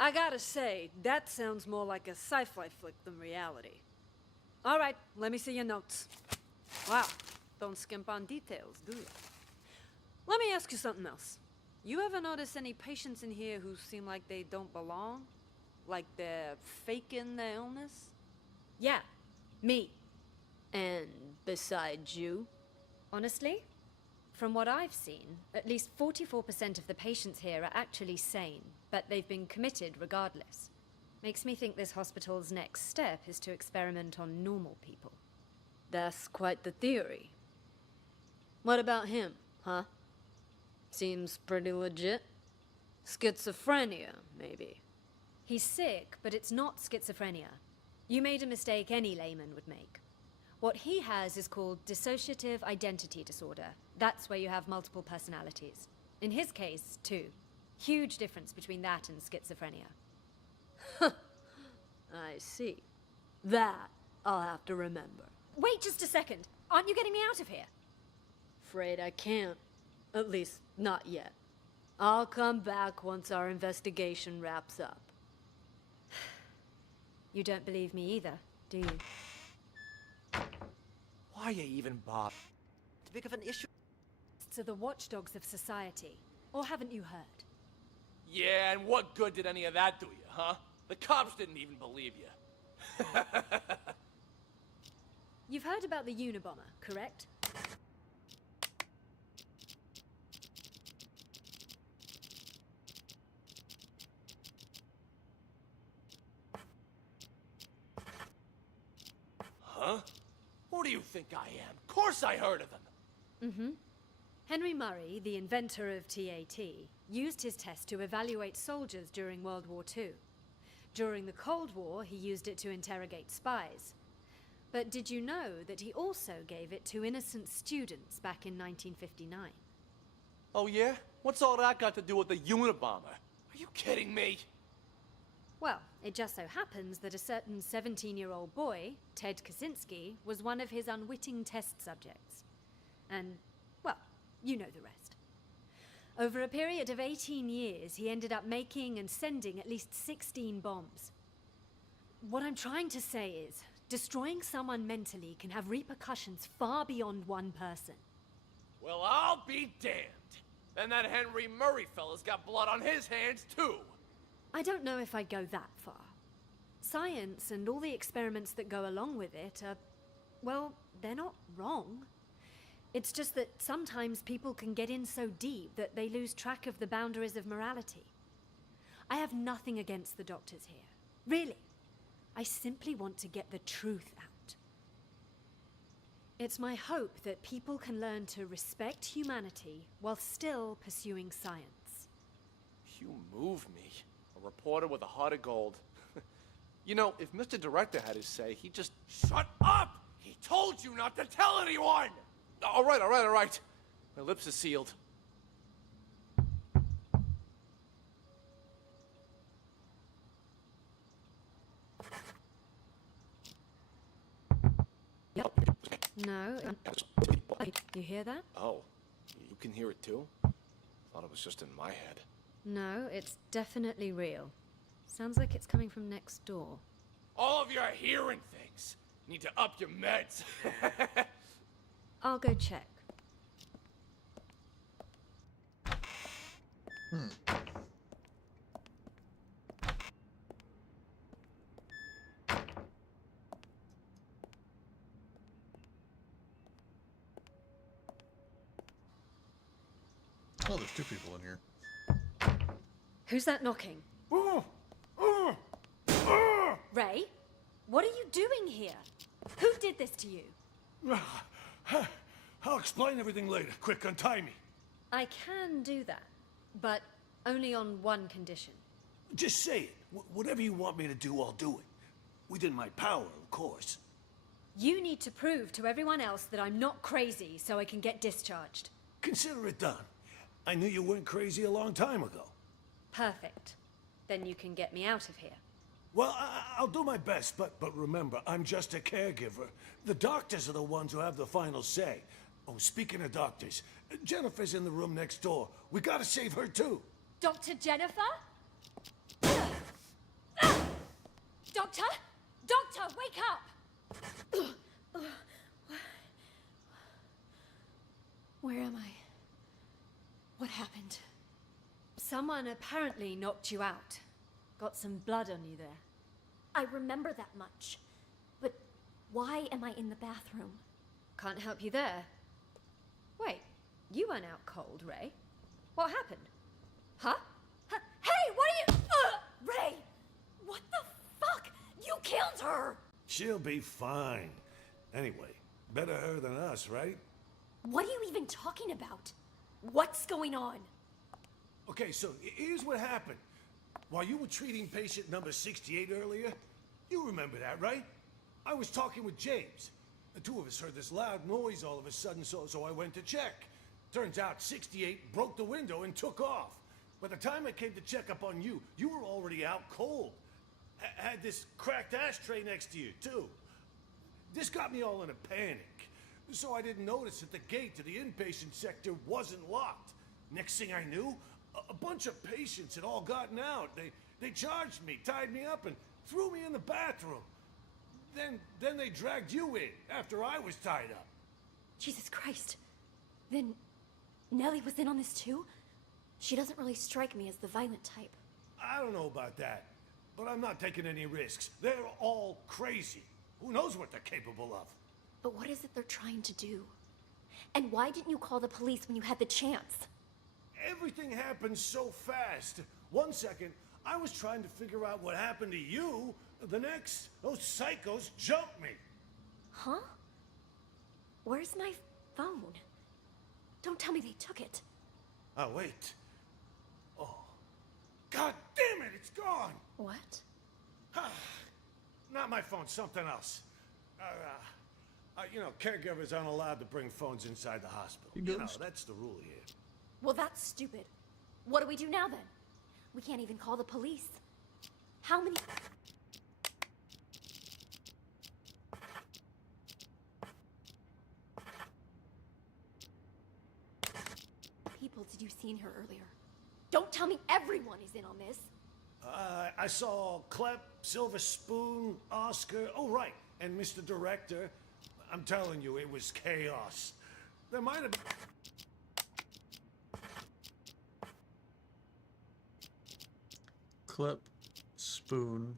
I gotta say, that sounds more like a sci-fi flick than reality. All right, let me see your notes. Wow, don't skimp on details, do you? Let me ask you something else. You ever notice any patients in here who seem like they don't belong? Like they're faking their illness? Yeah, me. And besides you? Honestly, from what I've seen, at least 44% of the patients here are actually sane, but they've been committed regardless. Makes me think this hospital's next step is to experiment on normal people. That's quite the theory. What about him, huh? Seems pretty legit. Schizophrenia, maybe. He's sick, but it's not schizophrenia. You made a mistake any layman would make. What he has is called dissociative identity disorder. That's where you have multiple personalities. In his case, two. Huge difference between that and schizophrenia. I see. That I'll have to remember. Wait just a second. Aren't you getting me out of here? Afraid I can't. At least, not yet. I'll come back once our investigation wraps up. You don't believe me either, do you? Why you even bother? It's big of an issue. To the watchdogs of society. Or haven't you heard? Yeah, and what good did any of that do you, huh? The cops didn't even believe you. You've heard about the Unabomber, correct? Huh? Who do you think I am? Of course I heard of them. Mm-hmm. Henry Murray, the inventor of TAT, used his test to evaluate soldiers during World War II. During the Cold War, he used it to interrogate spies. But did you know that he also gave it to innocent students back in 1959? Oh yeah? What's all that got to do with the Unabomber? Are you kidding me? Well, it just so happens that a certain 17-year-old boy, Ted Kaczynski, was one of his unwitting test subjects. And, well, you know the rest. Over a period of 18 years, he ended up making and sending at least 16 bombs. What I'm trying to say is, destroying someone mentally can have repercussions far beyond one person. Well, I'll be damned. Then that Henry Murray fella's got blood on his hands, too. I don't know if I'd go that far. Science and all the experiments that go along with it are, well, they're not wrong. It's just that sometimes people can get in so deep that they lose track of the boundaries of morality. I have nothing against the doctors here. Really. I simply want to get the truth out. It's my hope that people can learn to respect humanity while still pursuing science. You move me. A reporter with a heart of gold. You know, if Mr. Director had his say, he'd just... Shut up! He told you not to tell anyone! All right. My lips are sealed. No. You hear that? Oh, you can hear it too? Thought it was just in my head. No, it's definitely real. Sounds like it's coming from next door. All of you are hearing things. Need to up your meds. I'll go check. Oh, there's two people in here. Who's that knocking? Ray? What are you doing here? Who did this to you? I'll explain everything later. Quick, untie me. I can do that, but only on one condition. Just say it. Whatever you want me to do, I'll do it. Within my power, of course. You need to prove to everyone else that I'm not crazy so I can get discharged. Consider it done. I knew you weren't crazy a long time ago. Perfect. Then you can get me out of here. Well, I'll do my best, but remember, I'm just a caregiver. The doctors are the ones who have the final say. Oh, speaking of doctors, Jennifer's in the room next door. We gotta save her, too. Dr. Jennifer? Doctor? Doctor, wake up! Where am I? What happened? Someone apparently knocked you out. Got some blood on you there. I remember that much. But why am I in the bathroom? Can't help you there. Wait, you weren't out cold, Ray. What happened? Huh? Hey, what are you... Ray! What the fuck? You killed her! She'll be fine. Anyway, better her than us, right? What are you even talking about? What's going on? Okay, so here's what happened. While you were treating patient number 68 earlier, you remember that, right? I was talking with James. The two of us heard this loud noise all of a sudden, so I went to check. Turns out 68 broke the window and took off. By the time I came to check up on you, you were already out cold. Had this cracked ashtray next to you, too. This got me all in a panic. So I didn't notice that the gate to the inpatient sector wasn't locked. Next thing I knew, a bunch of patients had all gotten out. They charged me, tied me up, and threw me in the bathroom. Then they dragged you in after I was tied up. Jesus Christ. Then Nellie was in on this too? She doesn't really strike me as the violent type. I don't know about that, but I'm not taking any risks. They're all crazy. Who knows what they're capable of? But what is it they're trying to do? And why didn't you call the police when you had the chance? Everything happened so fast. 1 second, I was trying to figure out what happened to you. The next, those psychos jumped me. Huh? Where's my phone? Don't tell me they took it. Oh, wait. Oh. God damn it, it's gone! What? Not my phone, something else. You know, caregivers aren't allowed to bring phones inside the hospital. You know, that's the rule here. Well, that's stupid. What do we do now, then? We can't even call the police. How many... people did you see in here earlier? Don't tell me everyone is in on this. I saw Clep, Silver Spoon, Oscar, oh right, and Mr. Director. I'm telling you, it was chaos. There might have been... Clip, Spoon,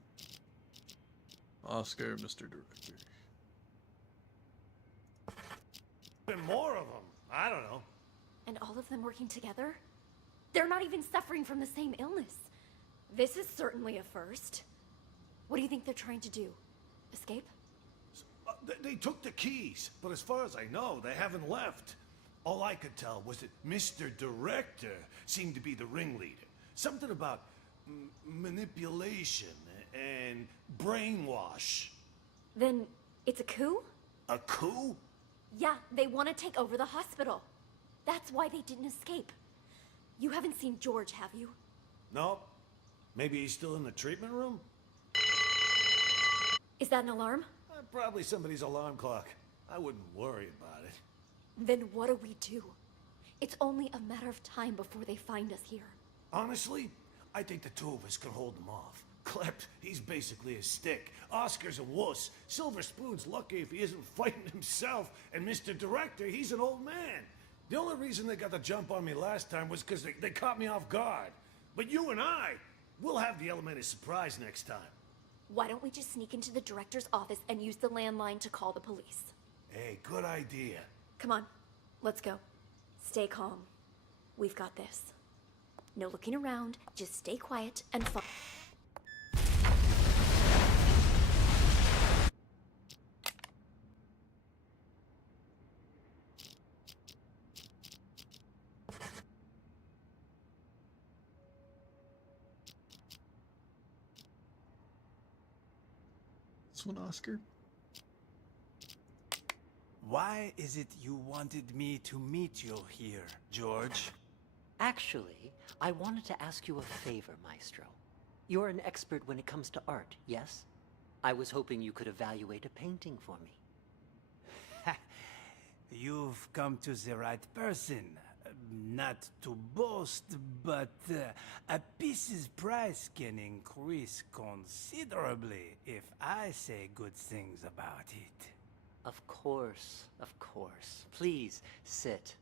Oscar, Mr. Director. Been more of them. I don't know. And all of them working together? They're not even suffering from the same illness. This is certainly a first. What do you think they're trying to do? Escape? They took the keys, but as far as I know, they haven't left. All I could tell was that Mr. Director seemed to be the ringleader. Something about manipulation and brainwash. Then it's a coup? A coup? Yeah, they want to take over the hospital. That's why they didn't escape. You haven't seen George, have you? No. Maybe he's still in the treatment room? Is that an alarm? Probably somebody's alarm clock. I wouldn't worry about it. Then what do we do? It's only a matter of time before they find us here. Honestly, I think the two of us can hold them off. Clep, he's basically a stick. Oscar's a wuss. Silver Spoon's lucky if he isn't fighting himself. And Mr. Director, he's an old man. The only reason they got the jump on me last time was because they caught me off guard. But you and we'll have the element of surprise next time. Why don't we just sneak into the director's office and use the landline to call the police? Hey, good idea. Come on, let's go. Stay calm. We've got this. No looking around, just stay quiet and follow. This one, Oscar. Why is it you wanted me to meet you here, George? Actually, I wanted to ask you a favor, Maestro. You're an expert when it comes to art, yes? I was hoping you could evaluate a painting for me. You've come to the right person. Not to boast, but a piece's price can increase considerably if I say good things about it. Of course, of course. Please, sit.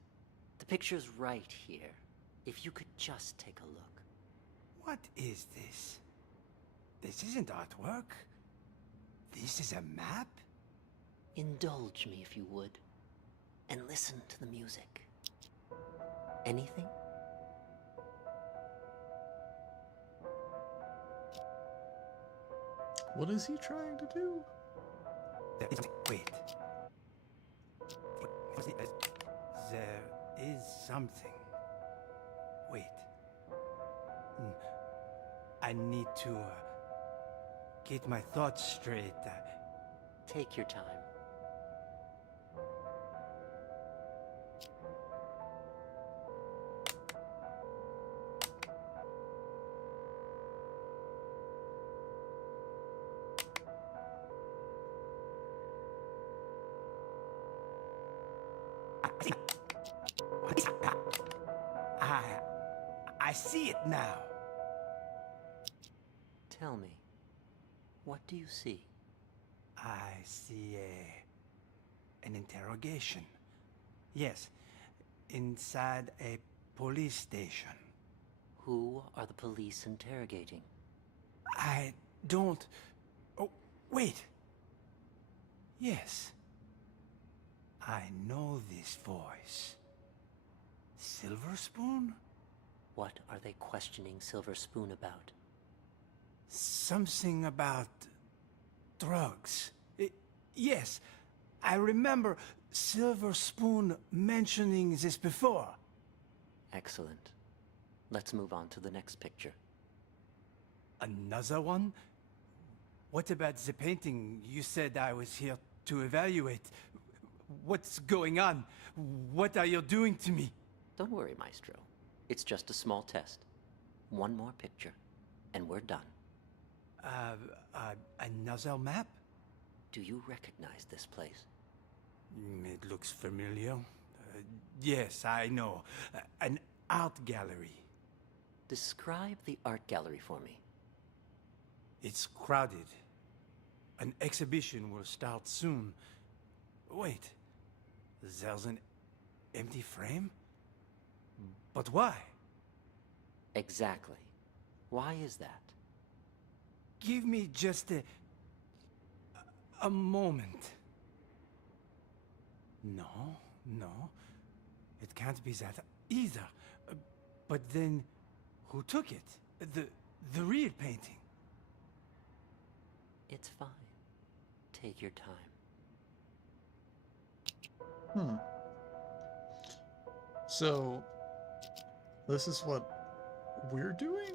The picture's right here. If you could just take a look. What is this? This isn't artwork. This is a map? Indulge me if you would. And listen to the music. Anything? What is he trying to do? Wait. There is something. Wait. I need to get my thoughts straight. Take your time. I see it now. Tell me, what do you see? I see an interrogation. Yes, inside a police station. Who are the police interrogating? I don't... Oh, wait. Yes. I know this voice. Silver Spoon? What are they questioning Silver Spoon about? Something about drugs. Yes, I remember Silver Spoon mentioning this before. Excellent. Let's move on to the next picture. Another one? What about the painting you said I was here to evaluate? What's going on? What are you doing to me? Don't worry, Maestro. It's just a small test. One more picture, and we're done. Another map? Do you recognize this place? It looks familiar. Yes, I know. An art gallery. Describe the art gallery for me. It's crowded. An exhibition will start soon. Wait, there's an empty frame? But why? Exactly. Why is that? Give me just a moment. No, it can't be that either. But then, who took it? The real painting? It's fine. Take your time. So, this is what we're doing?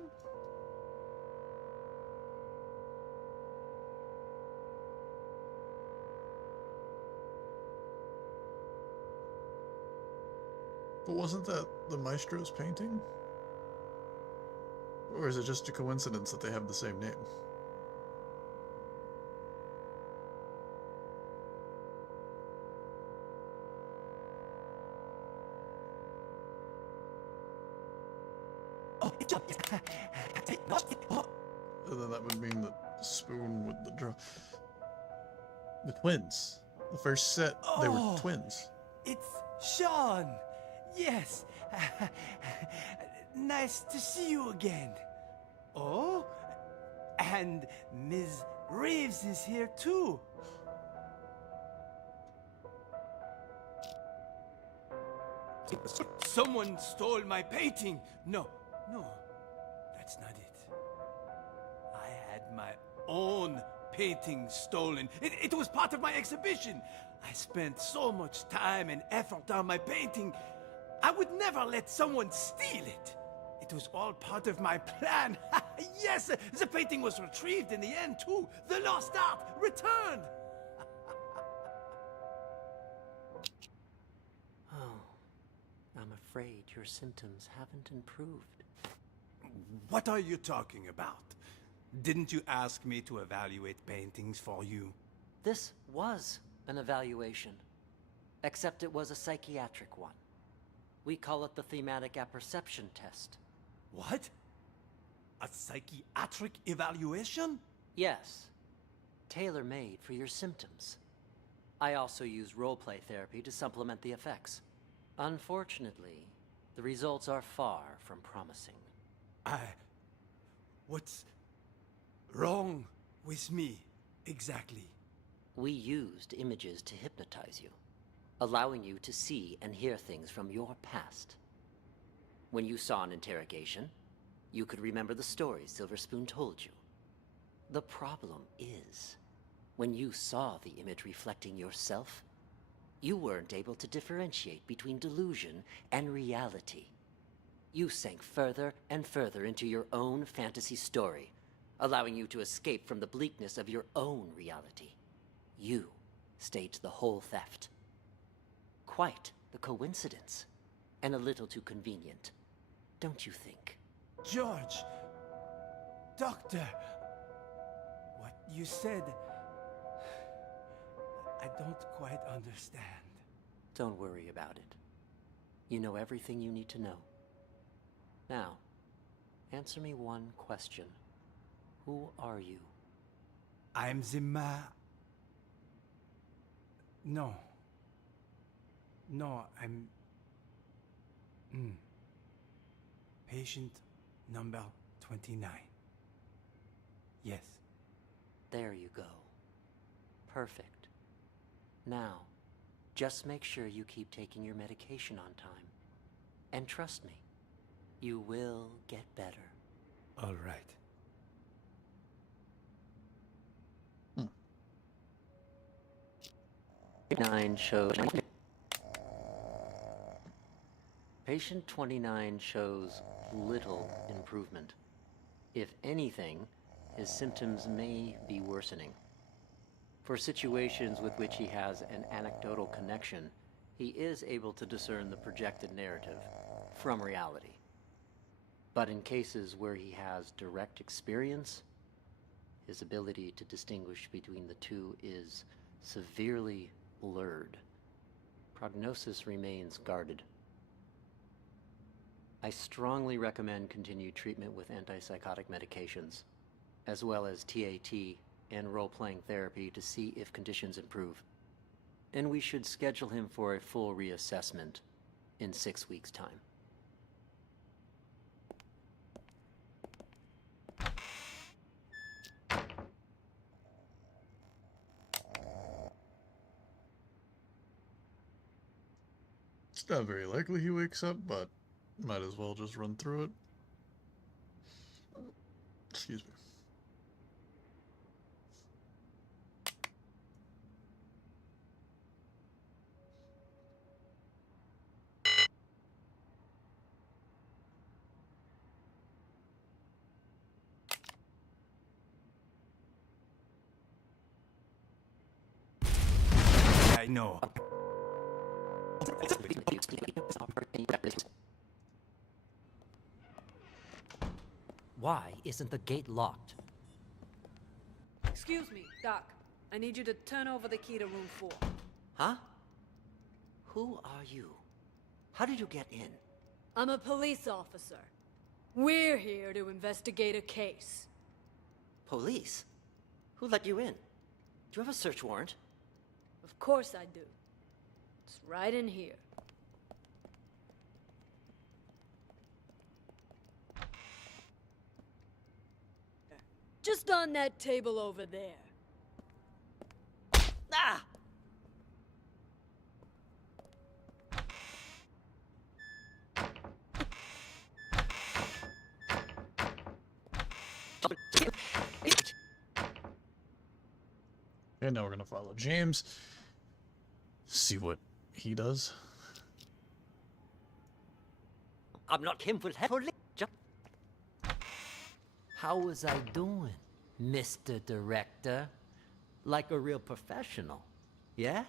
But wasn't that the Maestro's painting? Or is it just a coincidence that they have the same name? And then that would mean that Spoon would the draw. The twins. The first set, they were twins. It's Sean! Yes! Nice to see you again. Oh? And Ms. Reeves is here too. Someone stole my painting. No, that's not it. I had my own painting stolen. It was part of my exhibition. I spent so much time and effort on my painting. I would never let someone steal it. It It was all part of my plan. Yes, the painting was retrieved in the end, too. The lost art returned. Oh, I'm afraid your symptoms haven't improved. What are you talking about? Didn't you ask me to evaluate paintings for you? This was an evaluation, except it was a psychiatric one. We call it the thematic apperception test. What? A psychiatric evaluation? Yes. Tailor-made for your symptoms. I also use role-play therapy to supplement the effects. Unfortunately, the results are far from promising. What's wrong with me, exactly? We used images to hypnotize you, allowing you to see and hear things from your past. When you saw an interrogation, you could remember the stories Silver Spoon told you. The problem is, when you saw the image reflecting yourself, you weren't able to differentiate between delusion and reality. You sank further and further into your own fantasy story, allowing you to escape from the bleakness of your own reality. You staged the whole theft. Quite the coincidence, and a little too convenient, don't you think? George! Doctor! What you said... I don't quite understand. Don't worry about it. You know everything you need to know. Now, answer me one question. Who are you? I'm the No. No, I'm... Patient number 29. Yes. There you go. Perfect. Now, just make sure you keep taking your medication on time. And trust me, you will get better. All right. Patient 29 shows little improvement. If anything, his symptoms may be worsening. For situations with which he has an anecdotal connection, he is able to discern the projected narrative from reality. But in cases where he has direct experience, his ability to distinguish between the two is severely blurred. Prognosis remains guarded. I strongly recommend continued treatment with antipsychotic medications, as well as TAT and role-playing therapy to see if conditions improve. And we should schedule him for a full reassessment in 6 weeks' time. It's not very likely he wakes up, but might as well just run through it. Excuse me. I know. Why isn't the gate locked? Excuse me, Doc. I need you to turn over the key to room 4. Huh? Who are you? How did you get in? I'm a police officer. We're here to investigate a case. Police? Who let you in? Do you have a search warrant? Of course I do. It's right in here. Just on that table over there. Ah! And now we're gonna follow James. See what he does. I'm not him for How was I doing, Mr. Director? Like a real professional, yeah?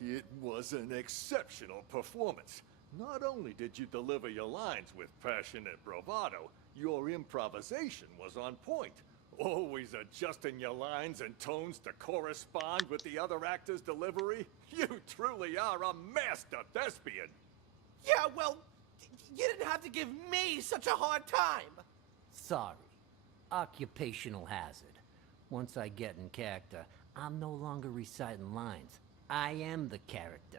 It was an exceptional performance. Not only did you deliver your lines with passionate bravado, your improvisation was on point. Always adjusting your lines and tones to correspond with the other actor's delivery. You truly are a master thespian. Yeah, well, you didn't have to give me such a hard time. Sorry. Occupational hazard. Once I get in character, I'm no longer reciting lines. I am the character.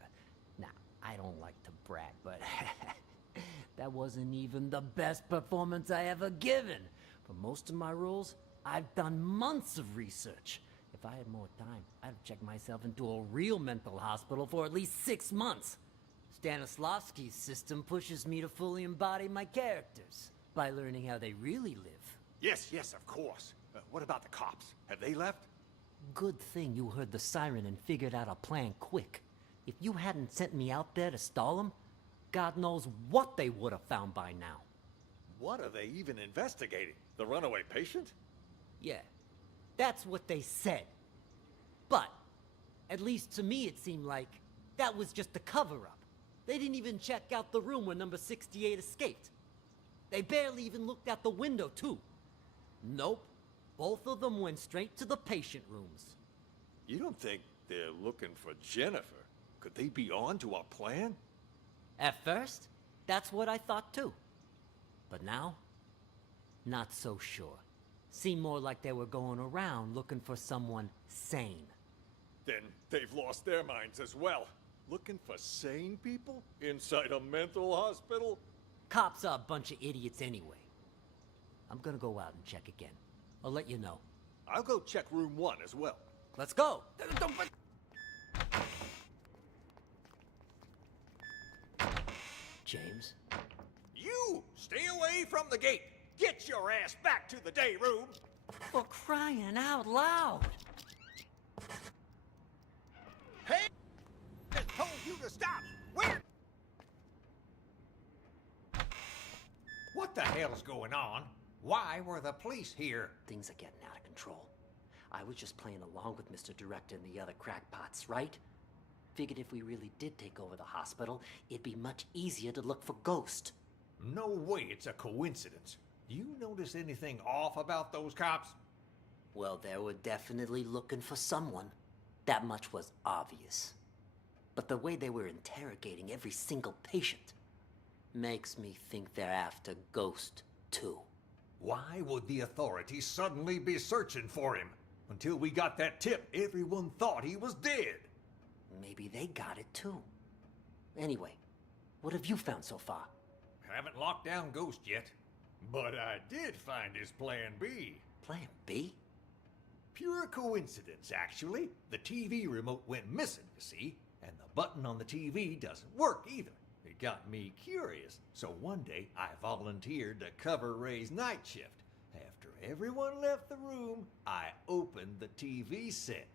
Now, I don't like to brag, but that wasn't even the best performance I ever given. For most of my roles, I've done months of research. If I had more time, I'd have checked myself into a real mental hospital for at least 6 months. Stanislavski's system pushes me to fully embody my characters by learning how they really live. Yes, of course. What about the cops? Have they left? Good thing you heard the siren and figured out a plan quick. If you hadn't sent me out there to stall them, God knows what they would have found by now. What are they even investigating? The runaway patient? Yeah, that's what they said. But, at least to me it seemed like that was just a cover-up. They didn't even check out the room where number 68 escaped. They barely even looked out the window, too. Nope. Both of them went straight to the patient rooms. You don't think they're looking for Jennifer? Could they be on to our plan? At first, that's what I thought, too. But now, not so sure. Seemed more like they were going around looking for someone sane. Then they've lost their minds as well. Looking for sane people? Inside a mental hospital? Cops are a bunch of idiots anyway. I'm gonna go out and check again. I'll let you know. I'll go check room 1 as well. Let's go! James? You! Stay away from the gate! Get your ass back to the day room! For crying out loud! Hey! I told you to stop! Where? What the hell's going on? Why were the police here? Things are getting out of control. I was just playing along with Mr. Director and the other crackpots, right? Figured if we really did take over the hospital, it'd be much easier to look for Ghost. No way it's a coincidence. You notice anything off about those cops? Well, they were definitely looking for someone. That much was obvious. But the way they were interrogating every single patient makes me think they're after Ghost, too. Why would the authorities suddenly be searching for him? Until we got that tip, everyone thought he was dead. Maybe they got it, too. Anyway, what have you found so far? Haven't locked down Ghost yet. But I did find his Plan B. Plan B? Pure coincidence, actually. The TV remote went missing, you see, and the button on the TV doesn't work either. It got me curious, so one day I volunteered to cover Ray's night shift. After everyone left the room, I opened the TV set.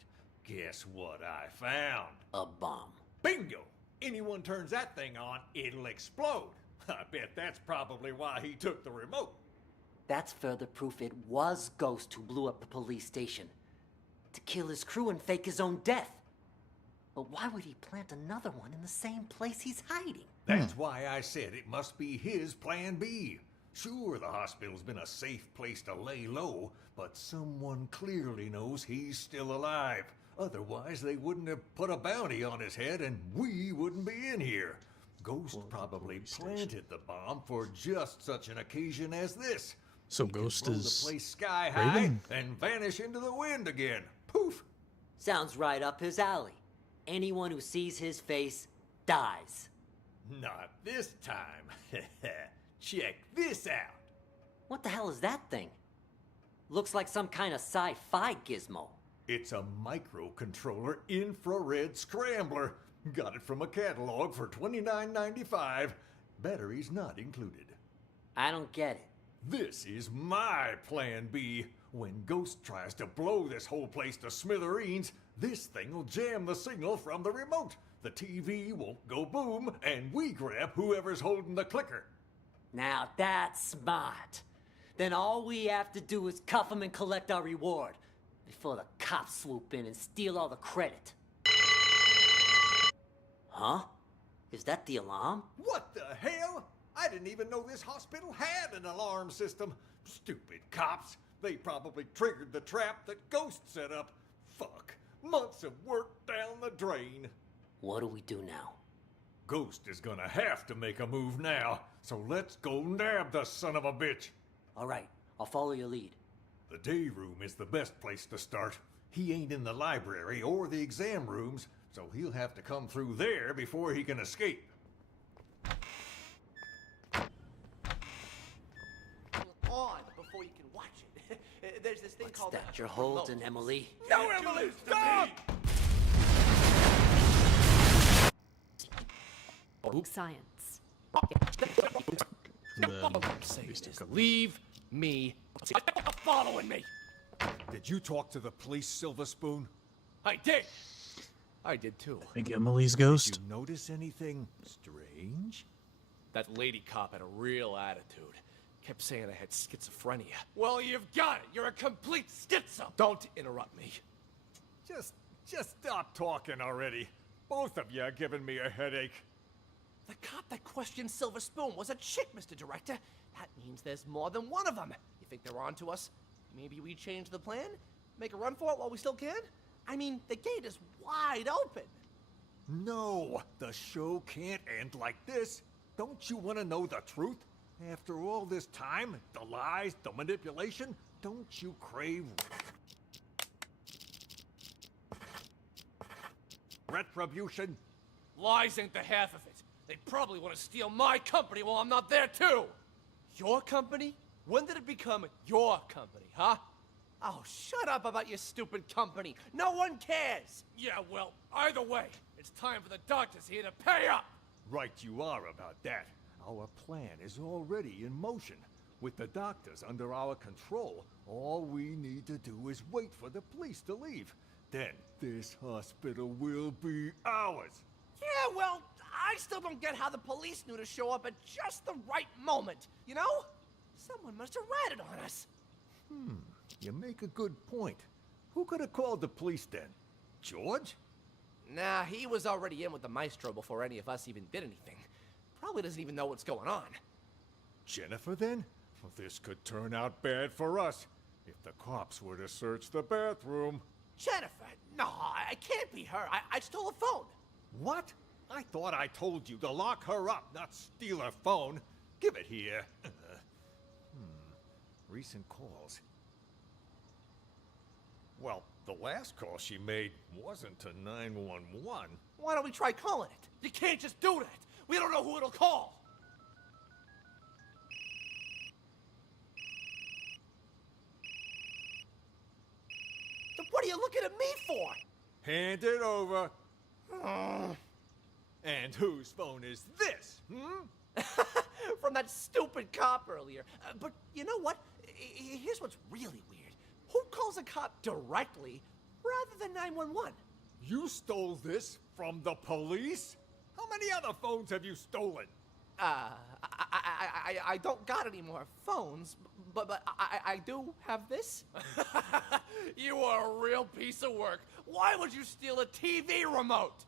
Guess what I found? A bomb. Bingo! Anyone turns that thing on, it'll explode. I bet that's probably why he took the remote. That's further proof it was Ghost who blew up the police station. To kill his crew and fake his own death. But why would he plant another one in the same place he's hiding? That's why I said it must be his Plan B. Sure, the hospital's been a safe place to lay low, but someone clearly knows he's still alive. Otherwise, they wouldn't have put a bounty on his head and we wouldn't be in here. Ghost probably planted the bomb for just such an occasion as this. So Ghost Blow is the place sky high Raven? and vanish into the wind again. Poof! Sounds right up his alley. Anyone who sees his face dies. Not this time. Check this out. What the hell is that thing? Looks like some kind of sci-fi gizmo. It's a microcontroller infrared scrambler. Got it from a catalog for $29.95. Batteries not included. I don't get it. This is my Plan B. When Ghost tries to blow this whole place to smithereens, this thing will jam the signal from the remote. The TV won't go boom, and we grab whoever's holding the clicker. Now that's smart. Then all we have to do is cuff him and collect our reward before the cops swoop in and steal all the credit. Huh? Is that the alarm? What the hell? I didn't even know this hospital had an alarm system. Stupid cops. They probably triggered the trap that Ghost set up. Fuck. Months of work down the drain. What do we do now? Ghost is gonna have to make a move now. So let's go nab the son of a bitch. All right, I'll follow your lead. The day room is the best place to start. He ain't in the library or the exam rooms, so he'll have to come through there before he can escape. On before you can watch it. There's this thing called That you're holding, Emily. No, Emily, stop! Science. Leave me. Following me. Did you talk to the police, Silver Spoon? I did. I did too. Think Emily's ghost? Did you notice anything strange? That lady cop had a real attitude. Kept saying I had schizophrenia. Well, you've got it. You're a complete schizo. Don't interrupt me. Just stop talking already. Both of you are giving me a headache. The cop that questioned Silver Spoon was a chick, Mr. Director. That means there's more than one of them. You think they're on to us? Maybe we change the plan? Make a run for it while we still can? I mean, the gate is wide open. No, the show can't end like this. Don't you want to know the truth? After all this time, the lies, the manipulation, don't you crave retribution? Lies ain't the half of it. They probably want to steal my company while I'm not there, too. Your company? When did it become your company, huh? Oh, shut up about your stupid company. No one cares. Yeah, well, either way, it's time for the doctors here to pay up. Right you are about that. Our plan is already in motion. With the doctors under our control, all we need to do is wait for the police to leave. Then this hospital will be ours. Yeah, well, I still don't get how the police knew to show up at just the right moment, you know? Someone must have ratted on us. You make a good point. Who could have called the police then? George? Nah, he was already in with the maestro before any of us even did anything. Probably doesn't even know what's going on. Jennifer then? Well, this could turn out bad for us. If the cops were to search the bathroom. Jennifer? No, I can't be her. I stole a phone. What? I thought I told you to lock her up, not steal her phone. Give it here. Recent calls. Well, the last call she made wasn't to 911. Why don't we try calling it? You can't just do that. We don't know who it'll call. Then what are you looking at me for? Hand it over. And whose phone is this, From that stupid cop earlier. But you know what? Here's what's really weird. Who calls a cop directly rather than 911? You stole this from the police? How many other phones have you stolen? I don't got any more phones, but I do have this. You are a real piece of work. Why would you steal a TV remote?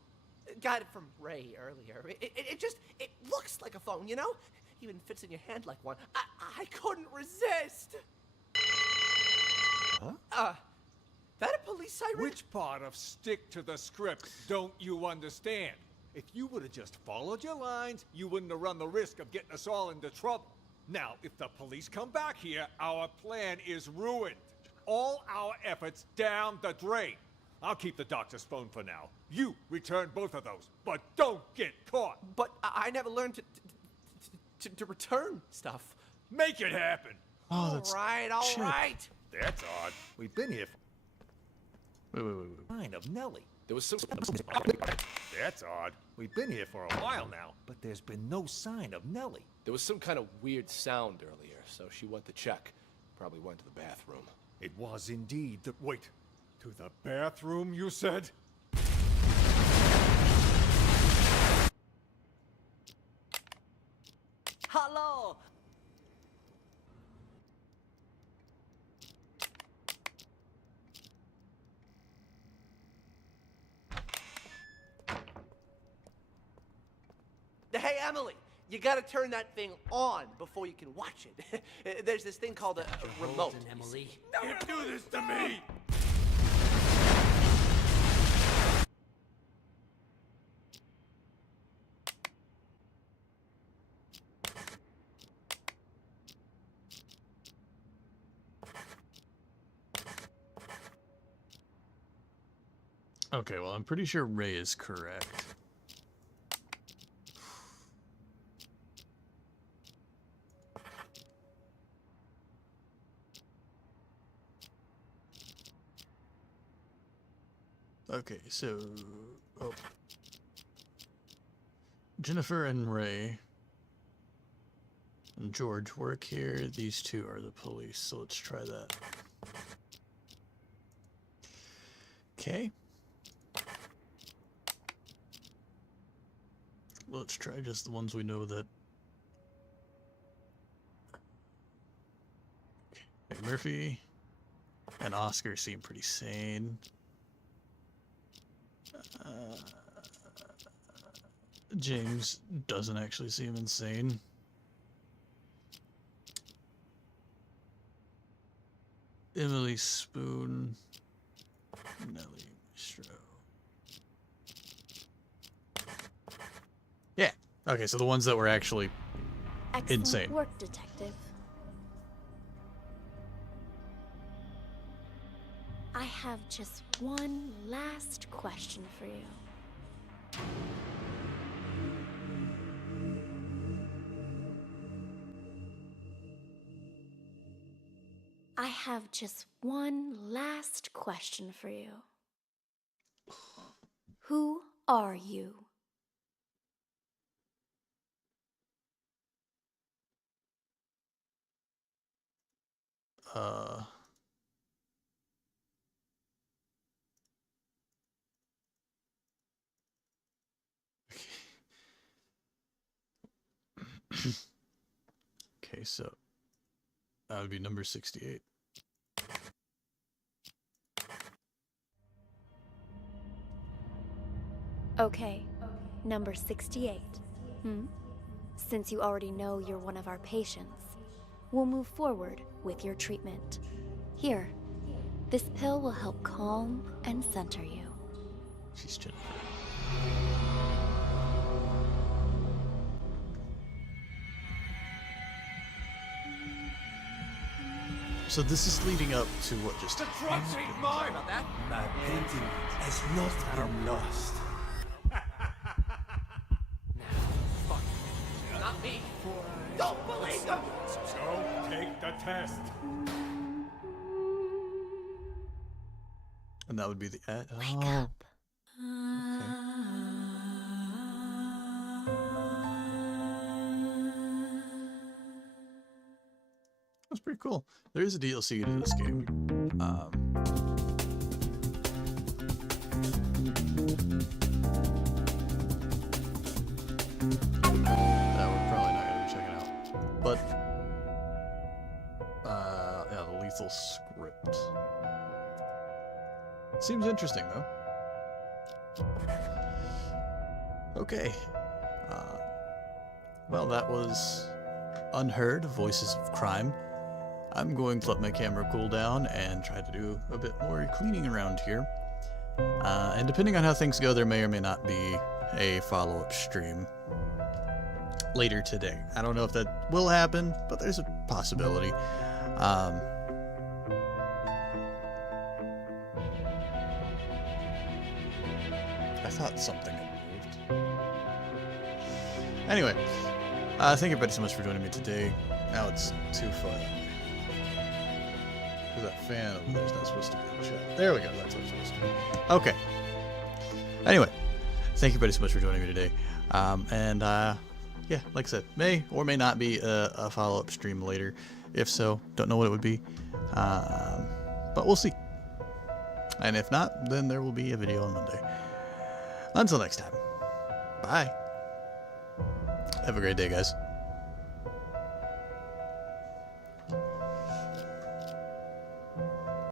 Got it from Ray earlier. It looks like a phone, you know? Even fits in your hand like one. I couldn't resist. Huh? That a police siren? Which part of stick to the script don't you understand? If you would have just followed your lines, you wouldn't have run the risk of getting us all into trouble. Now, if the police come back here, our plan is ruined. All our efforts down the drain. I'll keep the doctor's phone for now. You return both of those, but don't get caught. But I never learned to return stuff. Make it happen. Oh, All that's right. That's odd. We've been here for... Wait. Sign of Nellie. There was some... That's odd. We've been here for a while now, but there's been no sign of Nellie. There was some kind of weird sound earlier, so she went to check. Probably went to the bathroom. It was indeed the... Wait. To the bathroom, you said? Hello! Hey, Emily, you gotta turn that thing on before you can watch it. There's this thing called a remote. Emily. Don't do this to me! Okay, well, I'm pretty sure Ray is correct. Okay, so... Oh. Jennifer and Ray and George work here. These two are the police, so let's try that. Okay. Let's try just the ones we know that... Okay, Murphy and Oscar seem pretty sane. James doesn't actually seem insane. Emily Spoon, Nellie Maestro. Yeah. Okay, so the ones that were actually Excellent insane. work, detective. I have just one last question for you. I have just one last question for you. Who are you? Okay, so that would be number 68. Okay, number 68. Since you already know you're one of our patients, we'll move forward with your treatment. Here, this pill will help calm and center you. She's Jennifer. So this is leading up to what just The drugs ain't mine! About that? My painting has not been lost. Not me. Don't believe them! So, take the test. And that would be the ad. Wake up. That's pretty cool. There is a DLC to this game. That we're probably not going to be checking out. But, yeah, the lethal script. Seems interesting, though. Okay. Well, that was Unheard, Voices of Crime. I'm going to let my camera cool down and try to do a bit more cleaning around here. And depending on how things go, there may or may not be a follow-up stream later today. I don't know if that will happen, but there's a possibility. I thought something had moved. Anyway, thank you everybody so much for joining me today. Now it's too fun. Because that fan over there is not supposed to be in the chat. There we go, that's what it's supposed to be. Okay. Anyway, thank you everybody so much for joining me today. Yeah, like I said, may or may not be a follow-up stream later. If so, don't know what it would be. But we'll see. And if not, then there will be a video on Monday. Until next time. Bye. Have a great day, guys.